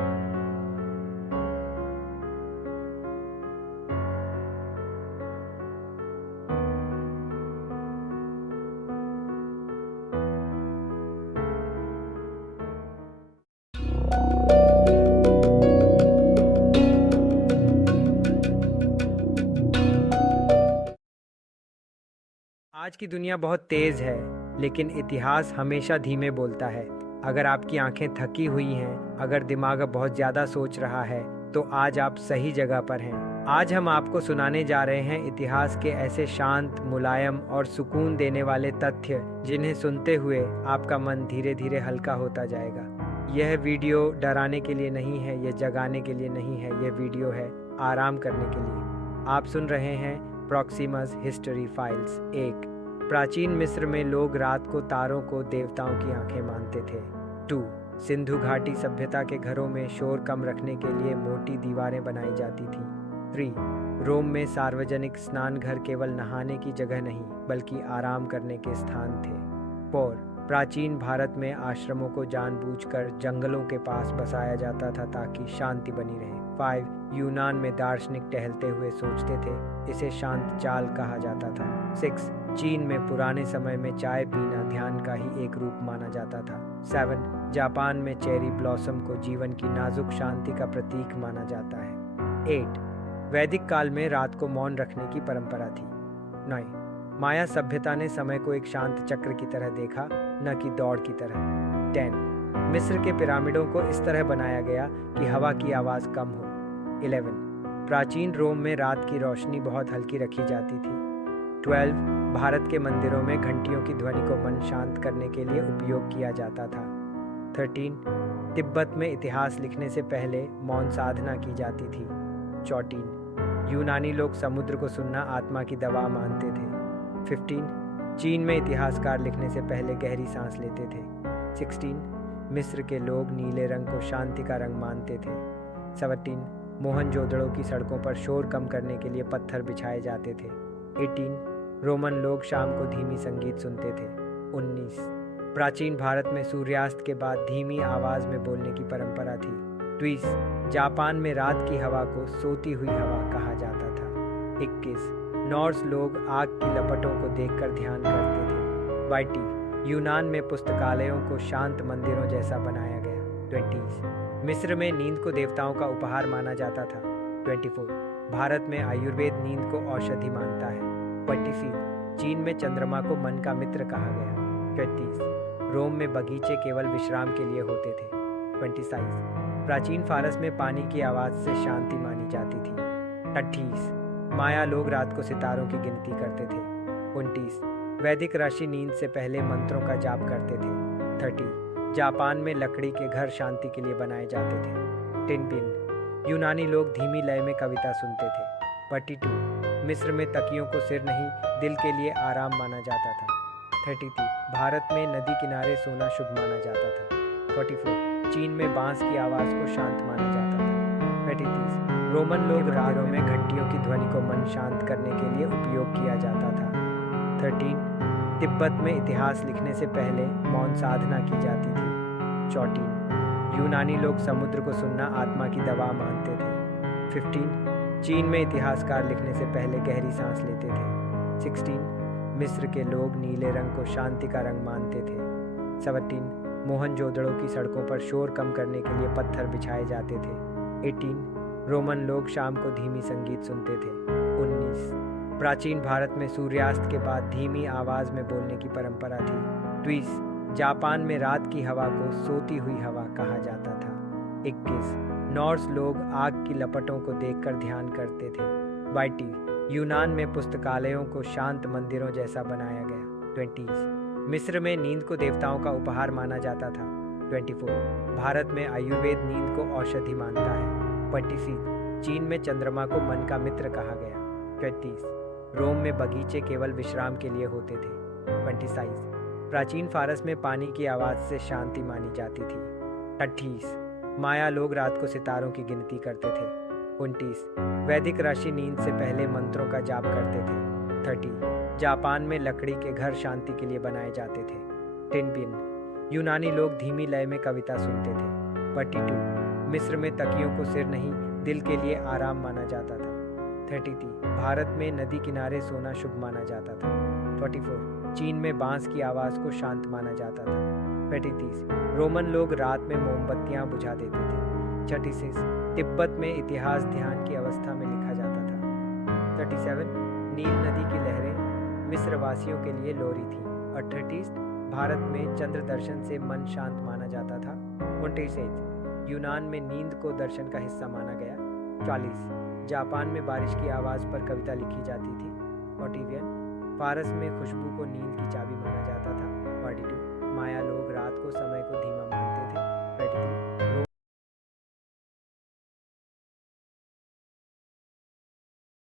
आज की दुनिया बहुत तेज है, लेकिन इतिहास हमेशा धीमे बोलता है। अगर आपकी आंखें थकी हुई हैं, अगर दिमाग बहुत ज़्यादा सोच रहा है, तो आज आप सही जगह पर हैं। आज हम आपको सुनाने जा रहे हैं इतिहास के ऐसे शांत, मुलायम और सुकून देने वाले तथ्य, जिन्हें सुनते हुए आपका मन धीरे धीरे हल्का होता जाएगा। यह वीडियो डराने के लिए नहीं है, यह जगाने के लिए नहीं है, यह वीडियो है आराम करने के लिए। आप सुन रहे हैं प्रॉक्सिमास हिस्ट्री फाइल्स। 1 प्राचीन मिस्र में लोग रात को तारों को देवताओं की आंखें मानते थे। 2 सिंधु घाटी सभ्यता के घरों में शोर कम रखने के लिए मोटी दीवारें बनाई जाती थीं। 3 रोम में सार्वजनिक स्नान घर केवल नहाने की जगह नहीं, बल्कि आराम करने के स्थान थे। 4 प्राचीन भारत में आश्रमों को जानबूझकर जंगलों के पास बसाया जाता था ताकि शांति बनी रहे। 5 यूनान में दार्शनिक टहलते हुए सोचते थे, इसे शांत चाल कहा जाता था। 6 चीन में पुराने समय में चाय पीना ध्यान का ही एक रूप माना जाता था। 7 जापान में चेरी ब्लॉसम को जीवन की नाजुक शांति का प्रतीक माना जाता है। 8 वैदिक काल में रात को मौन रखने की परंपरा थी। 9 माया सभ्यता ने समय को एक शांत चक्र की तरह देखा, न कि दौड़ की तरह। 10 मिस्र के पिरामिडों को इस तरह बनाया गया कि हवा की आवाज़ कम हो। 11 प्राचीन रोम में रात की रोशनी बहुत हल्की रखी जाती थी। 12 भारत के मंदिरों में घंटियों की ध्वनि को मन शांत करने के लिए उपयोग किया जाता था। 13 तिब्बत में इतिहास लिखने से पहले मौन साधना की जाती थी। 14 यूनानी लोग समुद्र को सुनना आत्मा की दवा मानते थे। 15 चीन में इतिहासकार लिखने से पहले गहरी सांस लेते थे। 16 मिस्र के लोग नीले रंग को शांति का रंग मानते थे। 17 मोहनजोदड़ो की सड़कों पर शोर कम करने के लिए पत्थर बिछाए जाते थे। 18 रोमन लोग शाम को धीमी संगीत सुनते थे। 19 प्राचीन भारत में सूर्यास्त के बाद धीमी आवाज में बोलने की परंपरा थी। 20 जापान में रात की हवा को सोती हुई हवा कहा जाता था। 21 नॉर्स लोग आग की लपटों को देखकर ध्यान करते थे। 22 यूनान में पुस्तकालयों को शांत मंदिरों जैसा बनाया गया। 20 मिस्र में नींद को देवताओं का उपहार माना जाता था। 24 भारत में आयुर्वेद नींद को औषधि मानता है। 26 चीन में चंद्रमा को मन का मित्र कहा गया। 33 रोम में बगीचे केवल विश्राम के लिए होते थे। 27 प्राचीन फारस में पानी की आवाज़ से शांति मानी जाती थी। 28 माया लोग रात को सितारों की गिनती करते थे। 29 वैदिक ऋषि नींद से पहले मंत्रों का जाप करते थे। 30 जापान में लकड़ी के घर शांति के लिए बनाए जाते थे। 10 यूनानी लोग धीमी लय में कविता सुनते थे। 42 मिस्र में तकियों को सिर नहीं दिल के लिए आराम माना जाता था। 33 भारत में नदी किनारे सोना शुभ माना जाता था। 44 चीन में बांस की आवाज़ को शांत माना जाता था। 33 रोमन लोग रातों में घंटियों की ध्वनि को मन शांत करने के लिए उपयोग किया जाता था। 13 तिब्बत में इतिहास लिखने से पहले मौन साधना की जाती थी। 14 यूनानी लोग समुद्र को सुनना आत्मा की दवा मानते थे। 15 चीन में इतिहासकार लिखने से पहले गहरी सांस लेते थे। 16 मिस्र के लोग नीले रंग को शांति का रंग मानते थे। 17 मोहनजोदड़ो की सड़कों पर शोर कम करने के लिए पत्थर बिछाए जाते थे। 18 रोमन लोग शाम को धीमी संगीत सुनते थे। 19 प्राचीन भारत में सूर्यास्त के बाद धीमी आवाज में बोलने की परंपरा थी। 20 जापान में रात की हवा को सोती हुई हवा कहा जाता था। 21 नॉर्स लोग आग की लपटों को देखकर ध्यान करते थे। 22 यूनान में पुस्तकालयों को शांत मंदिरों जैसा बनाया गया। 20 मिस्र में नींद को देवताओं का उपहार माना जाता था। 24 भारत में आयुर्वेद नींद को औषधि मानता है। 26 चीन में चंद्रमा को मन का मित्र कहा गया। 33 रोम में बगीचे केवल विश्राम के लिए होते थे। 27 प्राचीन फारस में पानी की आवाज़ से शांति मानी जाती थी। 28 माया लोग रात को सितारों की गिनती करते थे। 29 वैदिक ऋषि नींद से पहले मंत्रों का जाप करते थे। 30 जापान में लकड़ी के घर शांति के लिए बनाए जाते थे। 10 यूनानी लोग धीमी लय में कविता सुनते थे। 42 मिस्र में तकियों को सिर नहीं दिल के लिए आराम माना जाता था। 33 भारत में नदी किनारे सोना शुभ माना जाता था। 44 चीन में बांस की आवाज़ को शांत माना जाता था। 35 रोमन लोग रात में मोमबत्तियां बुझा देते थे। 36 तिब्बत में इतिहास ध्यान की अवस्था में लिखा जाता था। 37 नील नदी की लहरें मिस्र वासियों के लिए लोरी थी। और 30 भारत में चंद्र दर्शन से मन शांत माना जाता था। 29 यूनान में नींद को दर्शन का हिस्सा माना गया। 40 जापान में बारिश की आवाज़ पर कविता लिखी जाती थी। 41 फारस में खुशबू को नींद की चाबी माना जाता था। 42 माया लोग रात को समय को धीमा मानते थे। 43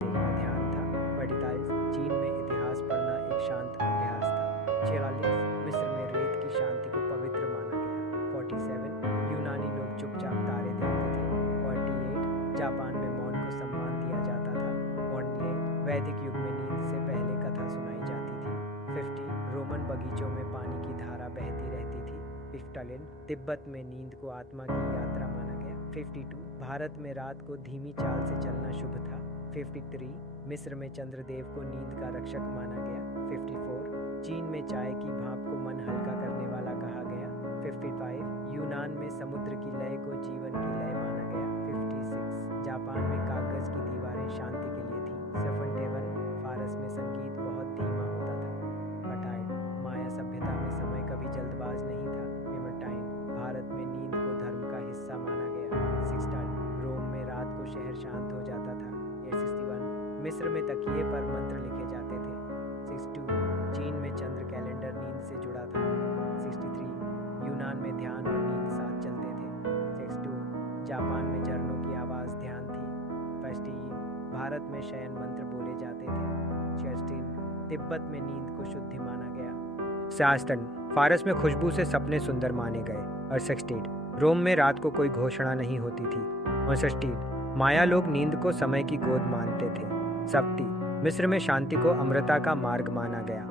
देखना ध्यान था। 45 चीन में इतिहास पढ़ना एक शांत अभ्यास था। 46 मिस्र में रेत की शांति को पवित्र माना गया। 47 यूनानी लोग चुपचाप तारे देखते थे। 48 जापान में मौन को सम्मान दिया जाता था। 48 वैदिक युग में नींद से पहले कथा सुनाई जाती थी। 50 रोमन बगीचों में पानी की धारा बहती रहती थी। 51 तिब्बत में नींद को आत्मा की यात्रा माना गया। 52 भारत में रात को धीमी चाल से चलना शुभ था। 53 मिस्र में चंद्रदेव को नींद का रक्षक माना गया। 54 चीन में चाय की भाप को मन हल्का करने वाला कहा गया। 55 यूनान में समुद्र की लय को जीवन की लय माना गया। 56 जापान में कागज की दीवारें शांति के लिए थी। 71 फारस में संगीत बहुत धीमा होता था। 58 माया सभ्यता में समय कभी जल्दबाज नहीं था। 59 भारत में नींद को धर्म का हिस्सा माना गया। 60 रोम में रात को शहर शांत हो जाता था। 61 मिस्र में तकिए पर मंत्र लिखे जाते थे। 62 चीन में चंद्र कैलेंडर नींद से जुड़ा था। 63 यूनान में ध्यान और नींद साथ चलते थे। 62 जापान में झरनों की आवाज़ ध्यान थी। 63 भारत में शयन मंत्र बोले जाते थे। 66 तिब्बत में नींद को शुद्धि माना गया। 67 फारस में खुशबू से सपने सुंदर माने गए। और 68 रोम में रात को कोई घोषणा नहीं होती थी। 69 माया लोग नींद को समय की गोद मानते थे। सप्ती, मिस्र में शांति को अमृता का मार्ग माना गया।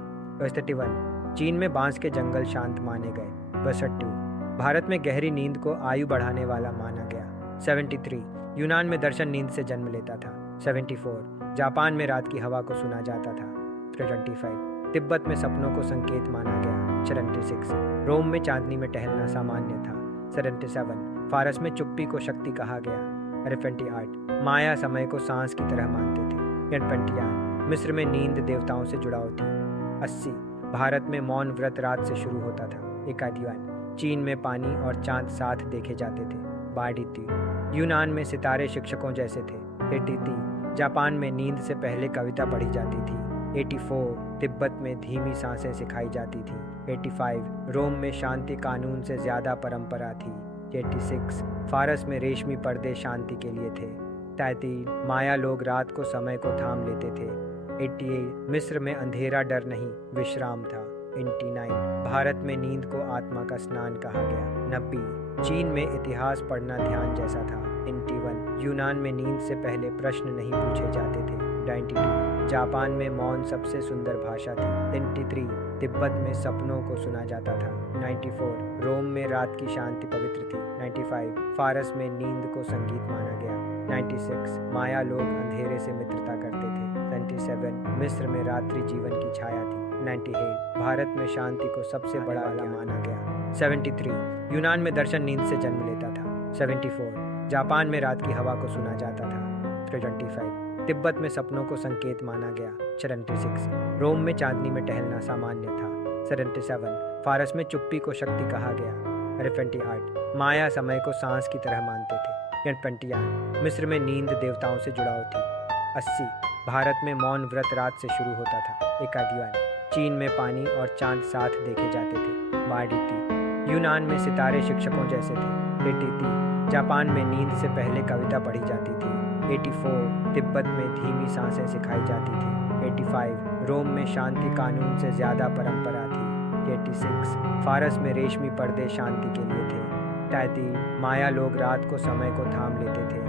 31, चीन में बांस के जंगल शांत माने गए। 62, भारत में गहरी नींद को आयु बढ़ाने वाला माना गया। 73, यूनान में दर्शन नींद से जन्म लेता था। 74, जापान में रात की हवा को सुना जाता था। 25, तिब्बत में सपनों को संकेत माना गया। 76, रोम में चांदनी में टहलना सामान्य था। 77, फारस में चुप्पी को शक्ति कहा गया। 28, माया समय को सांस की तरह मानते थे। 21, मिस्र में नींद देवताओं से जुड़ाव थी। 80, भारत में मौन व्रत रात से शुरू होता था। 51, चीन में पानी और चांद साथ देखे जाते थे। 82, यूनान में सितारे शिक्षकों जैसे थे। 83, जापान में नींद से पहले कविता पढ़ी जाती थी। 84, तिब्बत में धीमी सांसें सिखाई जाती थी। 85, रोम में शांति कानून से ज़्यादा परंपरा थी। 86, फारस में रेशमी पर्दे शांति के लिए थे। 33, माया लोग रात को समय को थाम लेते थे। 88, मिस्र में अंधेरा डर नहीं विश्राम था। 89, भारत में नींद को आत्मा का स्नान कहा गया। 90, चीन में इतिहास पढ़ना ध्यान जैसा था। 91, यूनान में नींद से पहले प्रश्न नहीं पूछे जाते थे। 92, जापान में मौन सबसे सुंदर भाषा थी। 93, तिब्बत में सपनों को सुना जाता था। 94, रोम में रात की शांति पवित्र थी। 95, फारस में नींद को संगीत माना गया। 96, माया लोग अंधेरे से मित्रता करते थे। 97, मिस्र में रात्रि जीवन की छाया थी। 98, भारत में शांति को सबसे बड़ा आला माना गया। 73, यूनान में दर्शन नींद से जन्म लेता था। 74, जापान में रात की हवा को सुना जाता था। 25, तिब्बत में सपनों को संकेत माना गया। 76, रोम में चांदनी में टहलना सामान्य था। 77, फारस में चुप्पी को शक्ति कहा गया। 28, माया समय को सांस की तरह मानते थे। 29, मिस्र में नींद देवताओं से जुड़ाव थी। 80, भारत में मौन व्रत रात से शुरू होता था। 51, चीन में पानी और चांद साथ देखे जाते थे। 82, यूनान में सितारे शिक्षकों जैसे थे। 83, जापान में नींद से पहले कविता पढ़ी जाती थी। 84, तिब्बत में धीमी सांसें सिखाई जाती थी। 85, रोम में शांति कानून से ज़्यादा परंपरा थी। 86, फारस में रेशमी पर्दे शांति के लिए थे। 83, माया लोग रात को समय को थाम लेते थे।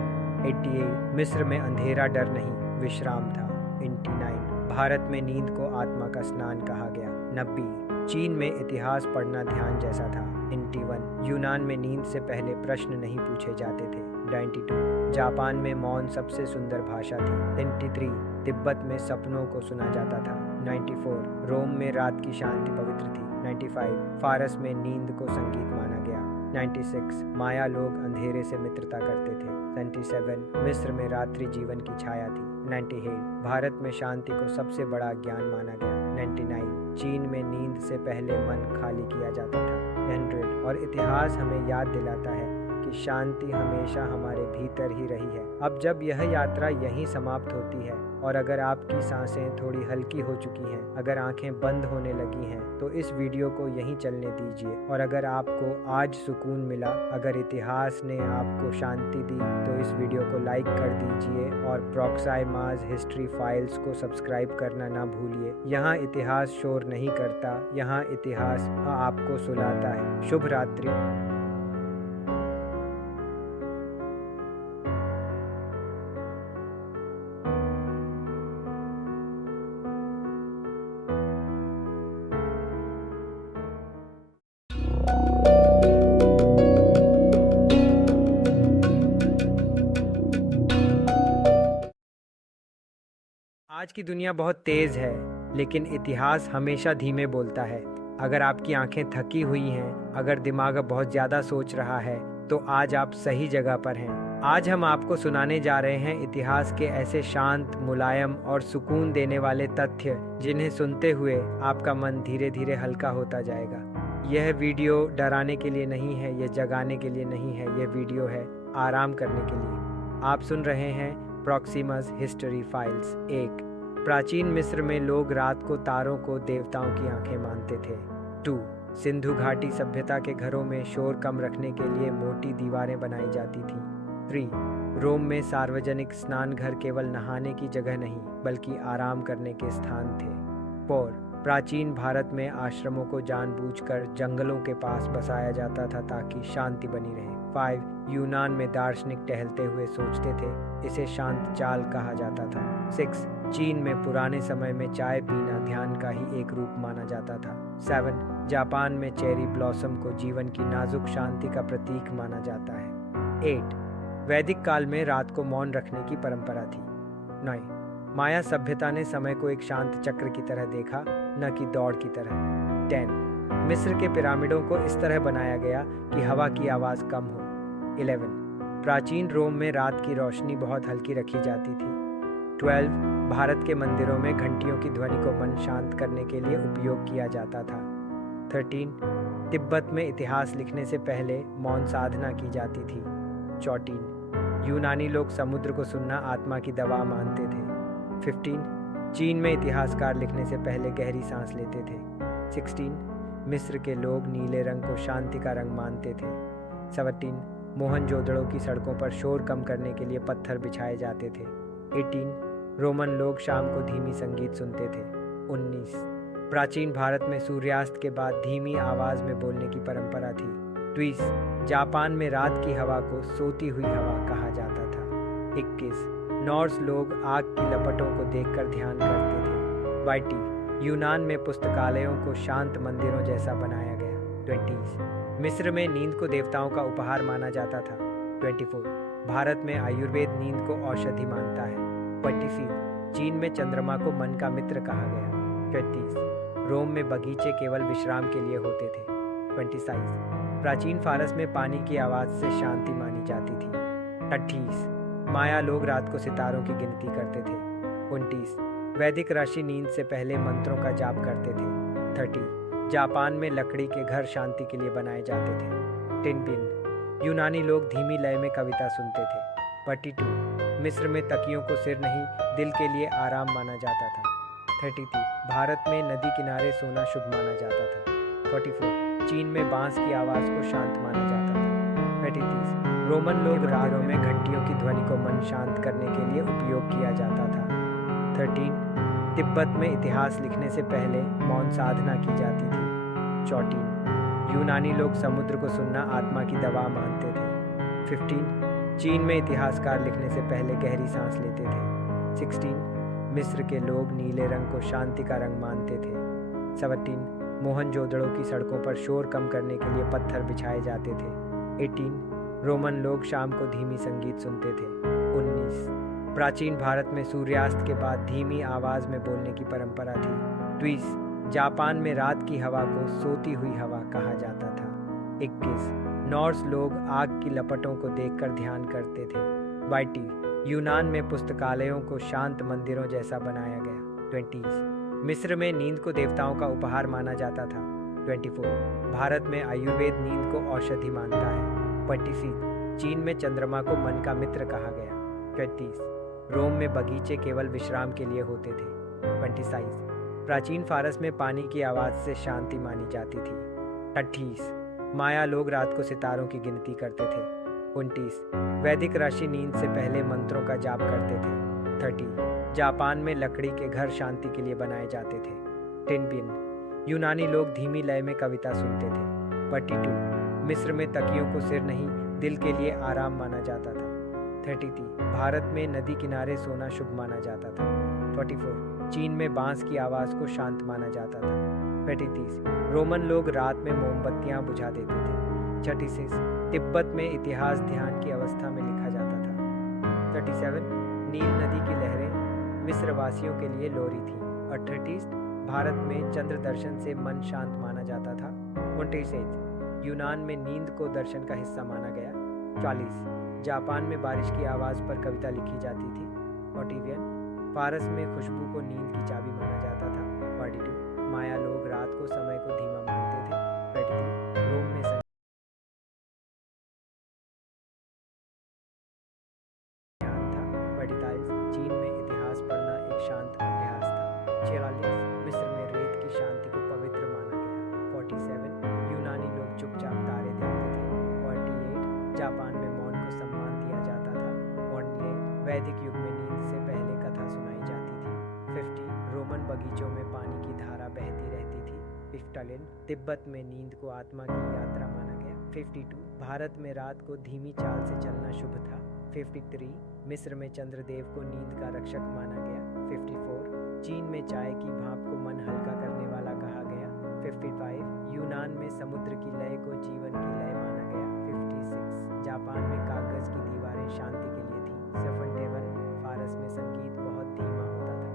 88, मिस्र में अंधेरा डर नहीं विश्राम था। 89, भारत में नींद को आत्मा का स्नान कहा गया। 90, चीन में इतिहास पढ़ना ध्यान जैसा था। 91, यूनान में नींद से पहले प्रश्न नहीं पूछे जाते थे। 92, जापान में मौन सबसे सुंदर भाषा थी। 93, तिब्बत में सपनों को सुना जाता था। 94, रोम में रात की शांति पवित्र थी। 95, फारस में नींद को संगीत माना गया। 96, माया लोग अंधेरे से मित्रता करते थे। 97, मिस्र में रात्रि जीवन की छाया थी। 98, भारत में शांति को सबसे बड़ा ज्ञान माना गया। 99, चीन में नींद से पहले मन खाली किया जाता था। 100, और इतिहास हमें याद दिलाता है कि शांति हमेशा हमारे भीतर ही रही है। अब जब यह यात्रा यहीं समाप्त होती है और अगर आपकी सांसें थोड़ी हल्की हो चुकी हैं, अगर आंखें बंद होने लगी हैं, तो इस वीडियो को यहीं चलने दीजिए। और अगर आपको आज सुकून मिला, अगर इतिहास ने आपको शांति दी, तो इस वीडियो को लाइक कर दीजिए और प्रोक्साइमाज हिस्ट्री फाइल्स को सब्सक्राइब करना ना भूलिए। यहाँ इतिहास शोर नहीं करता, यहाँ इतिहास आपको सुलाता है। शुभ रात्रि। आज की दुनिया बहुत तेज़ है, लेकिन इतिहास हमेशा धीमे बोलता है। अगर आपकी आंखें थकी हुई हैं, अगर दिमाग बहुत ज़्यादा सोच रहा है, तो आज आप सही जगह पर हैं। आज हम आपको सुनाने जा रहे हैं इतिहास के ऐसे शांत, मुलायम और सुकून देने वाले तथ्य, जिन्हें सुनते हुए आपका मन धीरे धीरे हल्का होता जाएगा। यह वीडियो डराने के लिए नहीं है, यह जगाने के लिए नहीं है, यह वीडियो है आराम करने के लिए। आप सुन रहे हैं प्रोक्सिमाज हिस्ट्री फाइल्स। 1, प्राचीन मिस्र में लोग रात को तारों को देवताओं की आंखें मानते थे। 2, सिंधु घाटी सभ्यता के घरों में शोर कम रखने के लिए मोटी दीवारें बनाई जाती थीं। 3, रोम में सार्वजनिक स्नान घर केवल नहाने की जगह नहीं, बल्कि आराम करने के स्थान थे। 4, प्राचीन भारत में आश्रमों को जानबूझकर जंगलों के पास बसाया जाता था ताकि शांति बनी रहे। 5. यूनान में दार्शनिक टहलते हुए सोचते थे, इसे शांत चाल कहा जाता था। 6. चीन में पुराने समय में चाय पीना ध्यान का ही एक रूप माना जाता था। 7. जापान में चेरी ब्लॉसम को जीवन की नाजुक शांति का प्रतीक माना जाता है। 8. वैदिक काल में रात को मौन रखने की परंपरा थी। 9. माया सभ्यता ने समय को एक शांत चक्र की तरह देखा, न कि दौड़ की तरह। 10. मिस्र के पिरामिडों को इस तरह बनाया गया कि हवा की आवाज़ कम हो। 11. प्राचीन रोम में रात की रोशनी बहुत हल्की रखी जाती थी। 12. भारत के मंदिरों में घंटियों की ध्वनि को मन शांत करने के लिए उपयोग किया जाता था। 13. तिब्बत में इतिहास लिखने से पहले मौन साधना की जाती थी। 14. यूनानी लोग समुद्र को सुनना आत्मा की दवा मानते थे। 15. चीन में इतिहासकार लिखने से पहले गहरी सांस लेते थे। 16. मिस्र के लोग नीले रंग को शांति का रंग मानते थे। 17. मोहनजोदड़ो की सड़कों पर शोर कम करने के लिए पत्थर बिछाए जाते थे। 18. रोमन लोग शाम को धीमी संगीत सुनते थे। 19. प्राचीन भारत में सूर्यास्त के बाद धीमी आवाज़ में बोलने की परंपरा थी। 20. जापान में रात की हवा को सोती हुई हवा कहा जाता था। 21. नॉर्स लोग आग की लपटों को देखकर ध्यान करते थे। 22. यूनान में पुस्तकालयों को शांत मंदिरों जैसा बनाया गया। 20. मिस्र में नींद को देवताओं का उपहार माना जाता था। 24. भारत में आयुर्वेद नींद को औषधि मानता है। 26. चीन में चंद्रमा को मन का मित्र कहा गया। 30. रोम में बगीचे केवल विश्राम के लिए होते थे। 27. प्राचीन फारस में पानी की आवाज़ से शांति मानी जाती थी। 28. माया लोग रात को सितारों की गिनती करते थे। 29. वैदिक राशि नींद से पहले मंत्रों का जाप करते थे। 30. जापान में लकड़ी के घर शांति के लिए बनाए जाते थे। 10. यूनानी लोग धीमी लय में कविता सुनते थे। 42. मिस्र में तकियों को सिर नहीं दिल के लिए आराम माना जाता था। 33. भारत में नदी किनारे सोना शुभ माना जाता था। 44. चीन में बांस की आवाज़ को शांत माना जाता था। 33. रोमन लोग रातों में घंटियों की ध्वनि को मन शांत करने के लिए उपयोग किया जाता था। 13. तिब्बत में इतिहास लिखने से पहले मौन साधना की जाती थी। 14. यूनानी लोग समुद्र को सुनना आत्मा की दवा मानते थे। 15. चीन में इतिहासकार लिखने से पहले गहरी सांस लेते थे। 16. मिस्र के लोग नीले रंग को शांति का रंग मानते थे। 17. मोहनजोदड़ो की सड़कों पर शोर कम करने के लिए पत्थर बिछाए जाते थे। 18. रोमन लोग शाम को धीमी संगीत सुनते थे। 19. प्राचीन भारत में सूर्यास्त के बाद धीमी आवाज़ में बोलने की परंपरा थी। 20. जापान में रात की हवा को सोती हुई हवा कहा जाता था। 21. नॉर्स लोग आग की लपटों को देखकर ध्यान करते थे। 22. यूनान में पुस्तकालयों को शांत मंदिरों जैसा बनाया गया। 20. मिस्र में नींद को देवताओं का उपहार माना जाता था। 24. भारत में आयुर्वेद नींद को औषधि मानता है। 26. चीन में चंद्रमा को मन का मित्र कहा गया। 33. रोम में बगीचे केवल विश्राम के लिए होते थे। 27. प्राचीन फारस में पानी की आवाज़ से शांति मानी जाती थी। 28. माया लोग रात को सितारों की गिनती करते थे। 29. वैदिक राशि नींद से पहले मंत्रों का जाप करते थे। 30. जापान में लकड़ी के घर शांति के लिए बनाए जाते थे। 10. यूनानी लोग धीमी लय में कविता सुनते थे। 42. मिस्र में तकियों को सिर नहीं दिल के लिए आराम माना जाता था। 33. भारत में नदी किनारे सोना शुभ माना जाता था। 44. चीन में बांस की आवाज़ को शांत माना जाता था। 35. रोमन लोग रात में मोमबत्तियां बुझा देते थे। 36. तिब्बत में इतिहास ध्यान की अवस्था में लिखा जाता था। 37. नील नदी की लहरें मिस्र वासियों के लिए लोरी थी। और 30. भारत में चंद्र दर्शन से मन शांत माना जाता था। 29. यूनान में नींद को दर्शन का हिस्सा माना गया। 40. जापान में बारिश की आवाज़ पर कविता लिखी जाती थी। 41. फारस में खुशबू को नींद की चाबी माना जाता था। 42. माया लोग रात को समय को धीमा मानते थे। 43. रोम में ध्यान था। 45. चीन में इतिहास पढ़ना एक शांत अभ्यास था। 46. मिस्र में रेत की शांति को पवित्र माना गया। 47. यूनानी लोग चुपचाप तारे देखते थे। 48. जापान में मौन को सम्मान दिया जाता था। 48. वैदिक युग में नींद से पहले कथा सुनाई जाती थी। 50. रोमन बगीचों में पानी की धारा बहती तिब्बत में नींद को आत्मा की यात्रा माना गया। 52 भारत में रात को धीमी चाल से चलना शुभ था। 53 मिस्र में चंद्रदेव को नींद का रक्षक माना गया। 54 चीन में चाय की भाप को मन हल्का करने वाला कहा गया। 55 यूनान में समुद्र की लय को जीवन की लय माना गया। 56 जापान में कागज की दीवारें शांति के लिए थी। 71 फारस में संगीत बहुत धीमा होता था।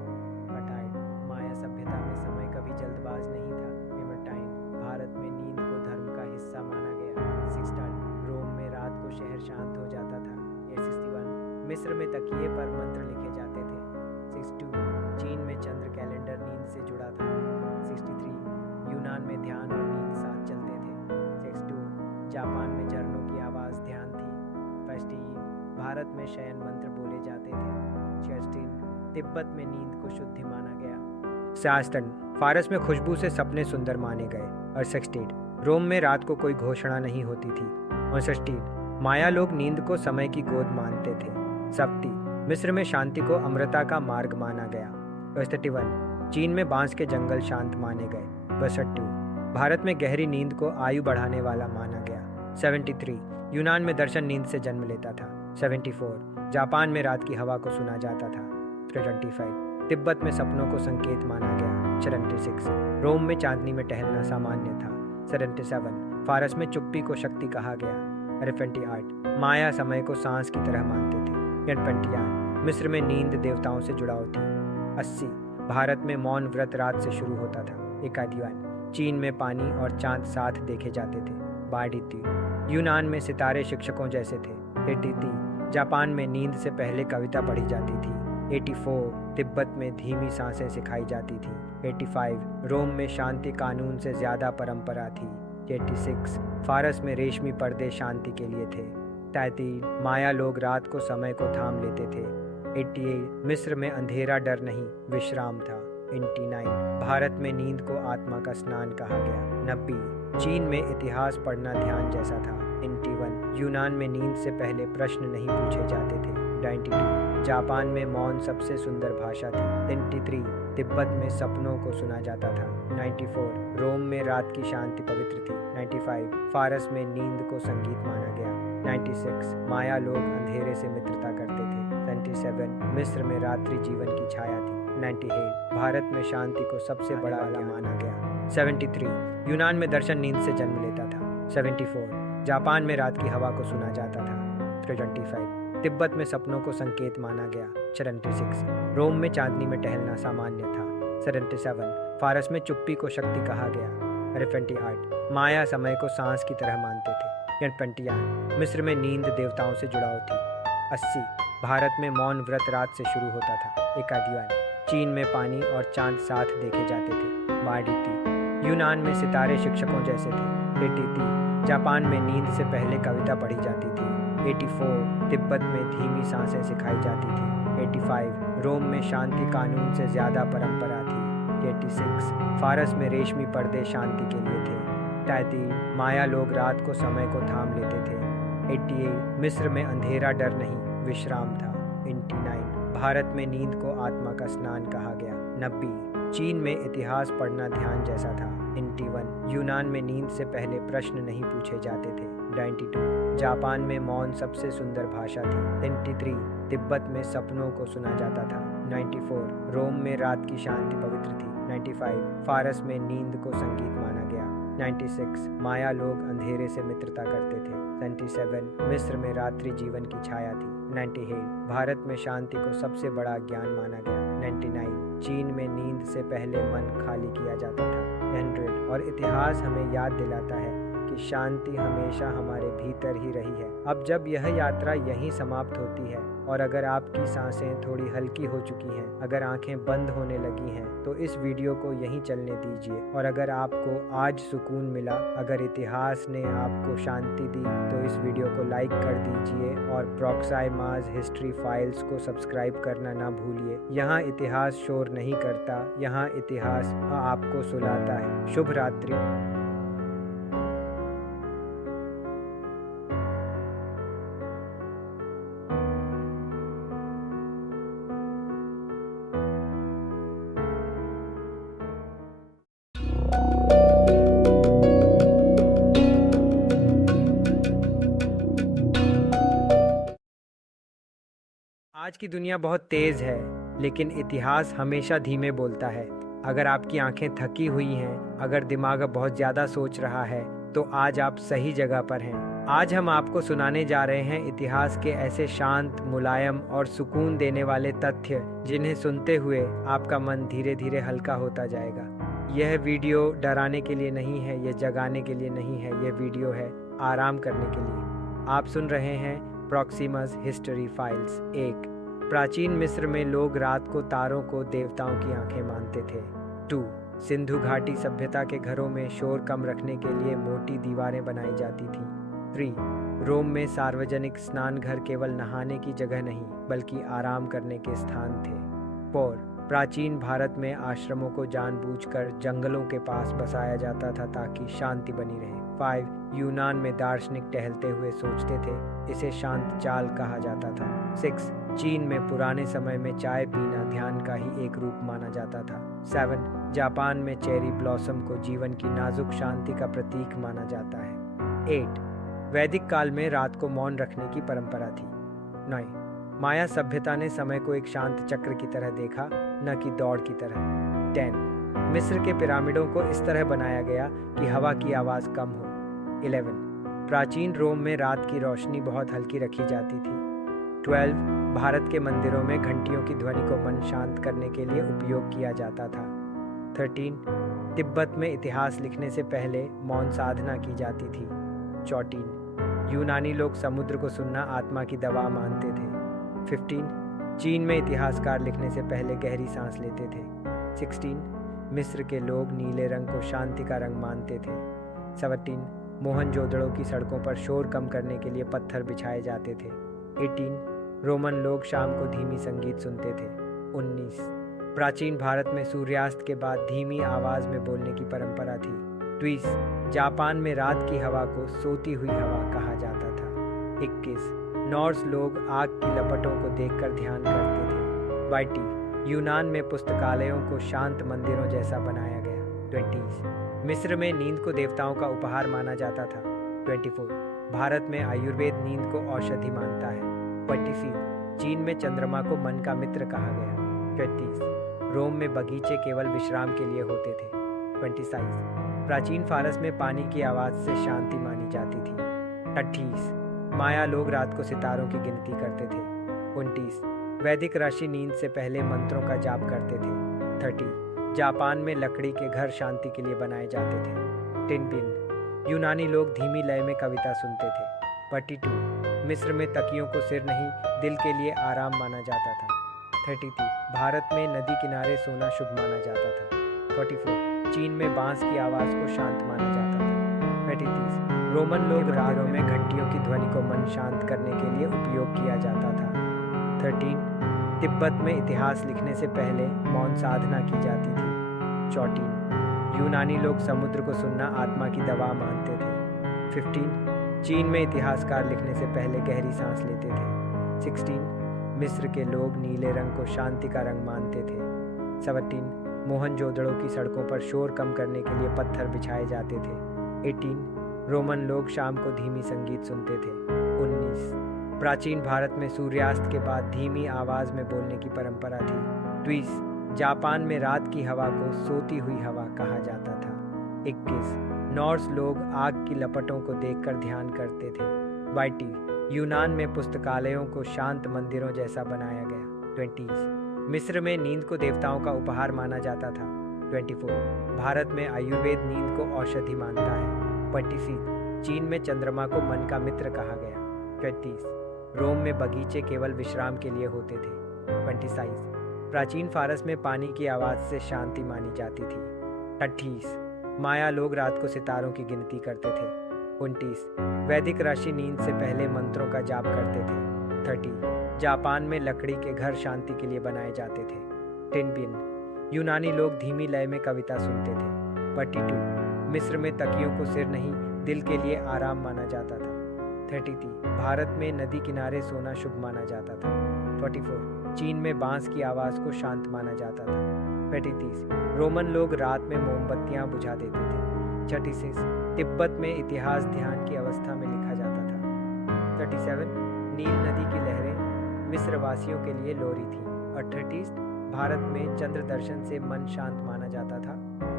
58 माया सभ्यता में समय कभी जल्दबाज नहीं था। 59 भारत में नींद को धर्म का हिस्सा माना गया। 60 रोम में रात को शहर शांत हो जाता था। 61 मिस्र में तकिए पर मंत्र लिखे जाते थे। 62 चीन में चंद्र कैलेंडर नींद से जुड़ा था। 63 यूनान में ध्यान और नींद साथ चलते थे। 62 जापान में झरनों की आवाज़ ध्यान थी। 61 भारत में शयन मंत्र बोले जाते थे। 16 तिब्बत में नींद को शुद्धि माना गया। 67 फारस में खुशबू से सपने सुंदर माने गए। और 68 रोम में रात को कोई घोषणा नहीं होती थी। 69 माया लोग नींद को समय की गोद मानते थे। 70 मिस्र में शांति को अमृता का मार्ग माना गया। 31 चीन में बांस के जंगल शांत माने गए। 62 भारत में गहरी नींद को आयु बढ़ाने वाला माना गया। 73 यूनान में दर्शन नींद से जन्म लेता था। 74 जापान में रात की हवा को सुना जाता था। 75 तिब्बत में सपनों को संकेत माना गया। 76 रोम में चांदनी में टहलना सामान्य था। 77 फारस में चुप्पी को शक्ति कहा गया। 28 माया समय को सांस की तरह मानते थे। 28 मिस्र में नींद देवताओं से जुड़ाव थी। 80 भारत में मौन व्रत रात से शुरू होता था। 51 चीन में पानी और चांद साथ देखे जाते थे। 82 यूनान में सितारे शिक्षकों जैसे थे। 83 जापान में नींद से पहले कविता पढ़ी जाती थी। 84 तिब्बत में धीमी सांसें सिखाई जाती थी। 85 रोम में शांति कानून से ज़्यादा परंपरा थी। 86 फारस में रेशमी पर्दे शांति के लिए थे। 33 माया लोग रात को समय को थाम लेते थे। 88 मिस्र में अंधेरा डर नहीं विश्राम था। 89 भारत में नींद को आत्मा का स्नान कहा गया। 90 चीन में इतिहास पढ़ना ध्यान जैसा था। 91 यूनान में नींद से पहले प्रश्न नहीं पूछे जाते थे। 92 जापान में मौन सबसे सुंदर भाषा थी। 93 तिब्बत में सपनों को सुना जाता था। 94 रोम में रात की शांति पवित्र थी। 95 फारस में नींद को संगीत माना गया। 96 माया लोग अंधेरे से मित्रता करते थे। 97 मिस्र में रात्रि जीवन की छाया थी। 98 भारत में शांति को सबसे बड़ा आला माना गया। 73 यूनान में दर्शन नींद से जन्म लेता था। 74 जापान में रात की हवा को सुना जाता था। 75 तिब्बत में सपनों को संकेत माना गया। 76 रोम में चांदनी में टहलना सामान्य था। 77 फारस में चुप्पी को शक्ति कहा गया। 78 माया समय को सांस की तरह मानते थे। 78 मिस्र में नींद देवताओं से जुड़ाव थी। 80 भारत में मौन व्रत रात से शुरू होता था। 81 चीन में पानी और चांद साथ देखे जाते थे। 82 यूनान में सितारे शिक्षकों जैसे थे। 83 जापान में नींद से पहले कविता पढ़ी जाती थी। 84 तिब्बत में धीमी सांसें सिखाई जाती थी। 85 रोम में शांति कानून से ज़्यादा परंपरा थी। 86 फारस में रेशमी पर्दे शांति के लिए थे। 83 माया लोग रात को समय को थाम लेते थे। 88 मिस्र में अंधेरा डर नहीं विश्राम था। 89 भारत में नींद को आत्मा का स्नान कहा गया। 90 चीन में इतिहास पढ़ना ध्यान जैसा था। 91 यूनान में नींद से पहले प्रश्न नहीं पूछे जाते थे। 92 जापान में मौन सबसे सुंदर भाषा थी। 93 तिब्बत में सपनों को सुना जाता था। 94 रोम में रात की शांति पवित्र थी। 95 फारस में नींद को संगीत माना गया। 96 माया लोग अंधेरे से मित्रता करते थे। 97 मिस्र में रात्रि जीवन की छाया थी। 98 भारत में शांति को सबसे बड़ा ज्ञान माना गया। 99 चीन में नींद से पहले मन खाली किया जाता था। 100 और इतिहास हमें याद दिलाता है कि शांति हमेशा हमारे भीतर ही रही है। अब जब यह यात्रा यहीं समाप्त होती है और अगर आपकी सांसें थोड़ी हल्की हो चुकी हैं, अगर आंखें बंद होने लगी हैं, तो इस वीडियो को यहीं चलने दीजिए। और अगर आपको आज सुकून मिला, अगर इतिहास ने आपको शांति दी, तो इस वीडियो को लाइक कर दीजिए और प्रॉक्साइमास हिस्ट्री फाइल्स को सब्सक्राइब करना ना भूलिए। यहाँ इतिहास शोर नहीं करता, यहाँ इतिहास आपको सुलाता है। शुभ रात्रि। आज की दुनिया बहुत तेज है, लेकिन इतिहास हमेशा धीमे बोलता है। अगर आपकी आंखें थकी हुई हैं, अगर दिमाग बहुत ज़्यादा सोच रहा है, तो आज आप सही जगह पर हैं। आज हम आपको सुनाने जा रहे हैं इतिहास के ऐसे शांत, मुलायम और सुकून देने वाले तथ्य, जिन्हें सुनते हुए आपका मन धीरे धीरे हल्का होता जाएगा। यह वीडियो डराने के लिए नहीं है, यह जगाने के लिए नहीं है, यह वीडियो है आराम करने के लिए। आप सुन रहे हैं प्रॉक्सिमस हिस्ट्री फाइल्स। 1. प्राचीन मिस्र में लोग रात को तारों को देवताओं की आंखें मानते थे। 2. सिंधु घाटी सभ्यता के घरों में शोर कम रखने के लिए मोटी दीवारें बनाई जाती थीं। 3. रोम में सार्वजनिक स्नान घर केवल नहाने की जगह नहीं, बल्कि आराम करने के स्थान थे। 4. प्राचीन भारत में आश्रमों को जानबूझकर जंगलों के पास बसाया जाता था ताकि शांति बनी रहे। 5. यूनान में दार्शनिक टहलते हुए सोचते थे, इसे शांत चाल कहा जाता था। 6. चीन में पुराने समय में चाय पीना ध्यान का ही एक रूप माना जाता था। 7. जापान में चेरी ब्लॉसम को जीवन की नाजुक शांति का प्रतीक माना जाता है। 8. वैदिक काल में रात को मौन रखने की परंपरा थी। 9. माया सभ्यता ने समय को एक शांत चक्र की तरह देखा, न कि दौड़ की तरह। 10. मिस्र के पिरामिडों को इस तरह बनाया गया कि हवा की आवाज़ कम हो। 11. प्राचीन रोम में रात की रोशनी बहुत हल्की रखी जाती थी। 12. भारत के मंदिरों में घंटियों की ध्वनि को मन शांत करने के लिए उपयोग किया जाता था। 13. तिब्बत में इतिहास लिखने से पहले मौन साधना की जाती थी। 14. यूनानी लोग समुद्र को सुनना आत्मा की दवा मानते थे। 15. चीन में इतिहासकार लिखने से पहले गहरी सांस लेते थे। 16. मिस्र के लोग नीले रंग को शांति का रंग मानते थे। 17. मोहनजोदड़ो की सड़कों पर शोर कम करने के लिए पत्थर बिछाए जाते थे। 18. रोमन लोग शाम को धीमी संगीत सुनते थे। 19. प्राचीन भारत में सूर्यास्त के बाद धीमी आवाज़ में बोलने की परंपरा थी। 20. जापान में रात की हवा को सोती हुई हवा कहा जाता था। 21. नॉर्स लोग आग की लपटों को देखकर ध्यान करते थे। 22. यूनान में पुस्तकालयों को शांत मंदिरों जैसा बनाया गया। 20. मिस्र में नींद को देवताओं का उपहार माना जाता था। 24. भारत में आयुर्वेद नींद को औषधि मानता है। 26. चीन में चंद्रमा को मन का मित्र कहा गया। 30. रोम में बगीचे केवल विश्राम के लिए होते थे। 27. प्राचीन फारस में पानी की आवाज़ से शांति मानी जाती थी। 28. माया लोग रात को सितारों की गिनती करते थे। 29. वैदिक राशि नींद से पहले मंत्रों का जाप करते थे। 30. जापान में लकड़ी के घर शांति के लिए बनाए जाते थे। 10. यूनानी लोग धीमी लय में कविता सुनते थे। 42. मिस्र में तकियों को सिर नहीं, दिल के लिए आराम माना जाता था। 33. भारत में नदी किनारे सोना शुभ माना जाता था। 44. चीन में बांस की आवाज़ को शांत माना जाता था। 33. रोमन लोग रातों में घंटियों की ध्वनि को मन शांत करने के लिए उपयोग किया जाता था। 13. तिब्बत में इतिहास लिखने से पहले मौन साधना की जाती थी। 14. यूनानी लोग समुद्र को सुनना आत्मा की दवा मानते थे। 15. चीन में इतिहासकार लिखने से पहले गहरी सांस लेते थे। 16. मिस्र के लोग नीले रंग को शांति का रंग मानते थे। 17. मोहनजोदड़ो की सड़कों पर शोर कम करने के लिए पत्थर बिछाए जाते थे। 18. रोमन लोग शाम को धीमी संगीत सुनते थे। 19. प्राचीन भारत में सूर्यास्त के बाद धीमी आवाज़ में बोलने की परंपरा थी। 20. जापान में रात की हवा को सोती हुई हवा कहा जाता था। 21. नॉर्स लोग आग की लपटों को देखकर ध्यान करते थे। 22. यूनान में पुस्तकालयों को शांत मंदिरों जैसा बनाया गया। 20. मिस्र में नींद को देवताओं का उपहार माना जाता था। 24. भारत में आयुर्वेद नींद को औषधि मानता है। 25. चीन में चंद्रमा को मन का मित्र कहा गया। 25. रोम में बगीचे केवल विश्राम के लिए होते थे। 26. प्राचीन फारस में पानी की आवाज़ से शांति मानी जाती थी। 28. माया लोग रात को सितारों की गिनती करते थे। 29. वैदिक राशि नींद से पहले मंत्रों का जाप करते थे। 30. जापान में लकड़ी के घर शांति के लिए बनाए जाते थे। 10. यूनानी लोग धीमी लय में कविता सुनते थे। 42. मिस्र में तकियों को सिर नहीं, दिल के लिए आराम माना जाता था। 33. भारत में नदी किनारे सोना शुभ माना जाता था। 44. चीन में बांस की आवाज़ को शांत माना जाता था। 35. रोमन लोग रात में मोमबत्तियां बुझा देते थे। 36. तिब्बत में इतिहास ध्यान की अवस्था में लिखा जाता था। 37. नील नदी की लहरें मिस्र वासियों के लिए लोरी थी। 38 भारत में चंद्र दर्शन से मन शांत माना जाता था।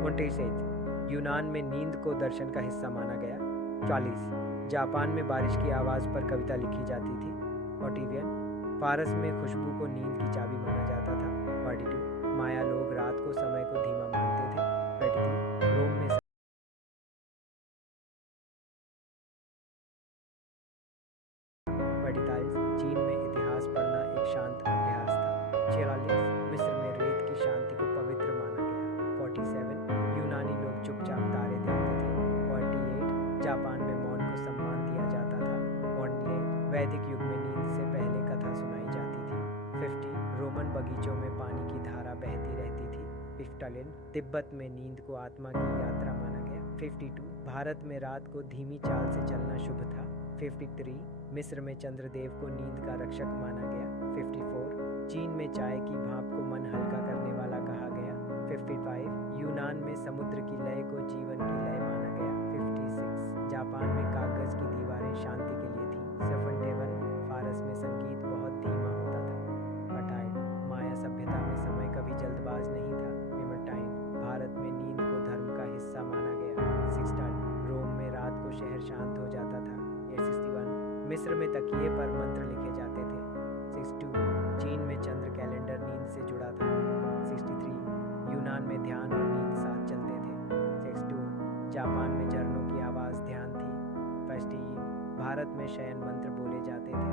29 यूनान में नींद को दर्शन का हिस्सा माना गया। 40 जापान में बारिश की आवाज़ पर कविता लिखी जाती थी। 41 फारस में खुशबू को नींद की चाबी माना जाता था। 42 माया लोग रात को समय को धीमा मानते थे। 43 रोम में 45 चीन में इतिहास पढ़ना एक शांत अभ्यास था। 46 मिस्र में रेत की शांति को पवित्र माना गया। 47 यूनानी लोग चुपचाप तारे देखते थे। 48 जापान में मौन को सम्मान दिया जाता था। 48 वैदिक युग में नींद से पहले कथा सुनाई जाती थी। 50 रोमन बगीचों में पानी की धारा बहती रहती थी। 51 तिब्बत में नींद को आत्मा की यात्रा माना गया। 52 भारत में रात को धीमी चाल से चलना शुभ था। 53 मिस्र में चंद्रदेव को नींद का रक्षक माना गया। 54 चीन में चाय की भाप को मन हल्का करने वाला कहा गया। 55 यूनान में समुद्र की लय को जीवन की लय माना गया। 56 जापान में कागज की दीवारें शांति के लिए थी। 71 फारस में संगीत बहुत धीमा होता था। 58 माया सभ्यता में समय कभी जल्दबाज नहीं था। 59 भारत में नींद को धर्म का हिस्सा माना गया। 60 रोम में रात को शहर शांत हो जाता था। 61 मिस्र में तकिए पर मंत्र लिखे जाते थे। 62 चीन में चंद्र कैलेंडर नींद से जुड़ा था। 63 यूनान में ध्यान और नींद साथ चलते थे। 62 जापान में झरनों की आवाज़ ध्यान थी। 61 भारत में शयन मंत्र बोले जाते थे।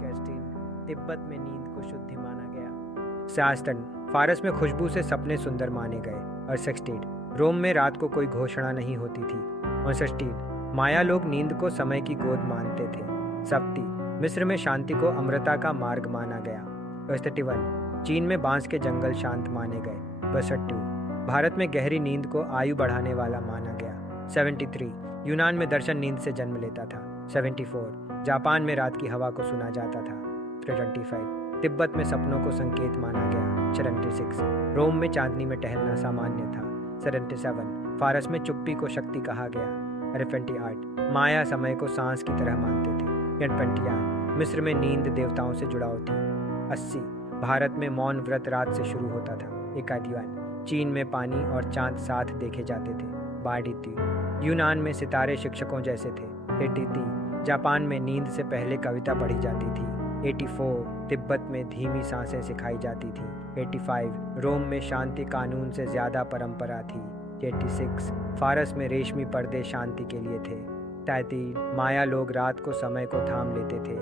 66 तिब्बत में नींद को शुद्धि माना गया। 67 फारस में खुशबू से सपने सुंदर माने गए। और 68 रोम में रात को कोई घोषणा नहीं होती थी। 69 माया लोग नींद को समय की गोद मानते थे। 70 मिस्र में शांति को अमृता का मार्ग माना गया। 31 चीन में बांस के जंगल शांत माने गए। 62 भारत में गहरी नींद को आयु बढ़ाने वाला माना गया। 73 यूनान में दर्शन नींद से जन्म लेता था। 74 जापान में रात की हवा को सुना जाता था। 75 तिब्बत में सपनों को संकेत माना गया। 76 रोम में चांदनी में टहलना सामान्य था। 77 फारस में चुप्पी को शक्ति कहा गया। 78 माया समय को सांस की तरह मानते थे। 81 मिस्र में नींद देवताओं से जुड़ाव थी। 80 भारत में मौन व्रत रात से शुरू होता था। 81 चीन में पानी और चांद साथ देखे जाते थे। 82 यूनान में सितारे शिक्षकों जैसे थे। 83 जापान में नींद से पहले कविता पढ़ी जाती थी। 84 तिब्बत में धीमी सांसें सिखाई जाती थी। 85 रोम में शांति कानून से ज़्यादा परंपरा थी। 86 फारस में रेशमी पर्दे शांति के लिए थे। 33 माया लोग रात को समय को थाम लेते थे।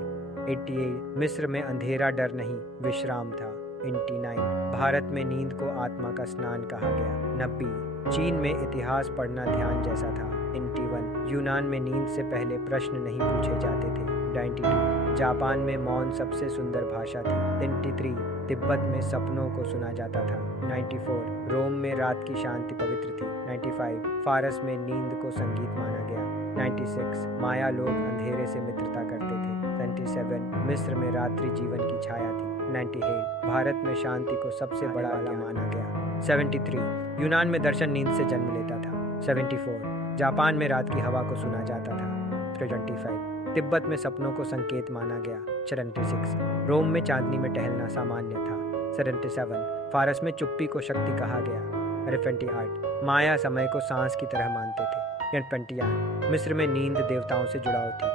88 मिस्र में अंधेरा डर नहीं विश्राम था। 89 भारत में नींद को आत्मा का स्नान कहा गया। 90 चीन में इतिहास पढ़ना ध्यान जैसा था। 91 यूनान में नींद से पहले प्रश्न नहीं पूछे जाते थे। 92 जापान में मौन सबसे सुंदर भाषा थी। 93 तिब्बत में सपनों को सुना जाता था। 94 रोम में रात की शांति पवित्र थी। 95 फारस में नींद को संगीत माना गया। 96 माया लोग अंधेरे से मित्रता करते थे। 97 मिस्र में रात्रि जीवन की छाया थी। 98 भारत में शांति को सबसे बड़ा आला माना गया। 73 यूनान में दर्शन नींद से जन्म लेता था। 74 जापान में रात की हवा को सुना जाता था। 75 तिब्बत में सपनों को संकेत माना गया। 76 रोम में चांदनी में टहलना सामान्य था। 77 फारस में चुप्पी को शक्ति कहा गया। 78 माया समय को सांस की तरह मानते थे। 81 मिस्र में नींद देवताओं से जुड़ाव थी।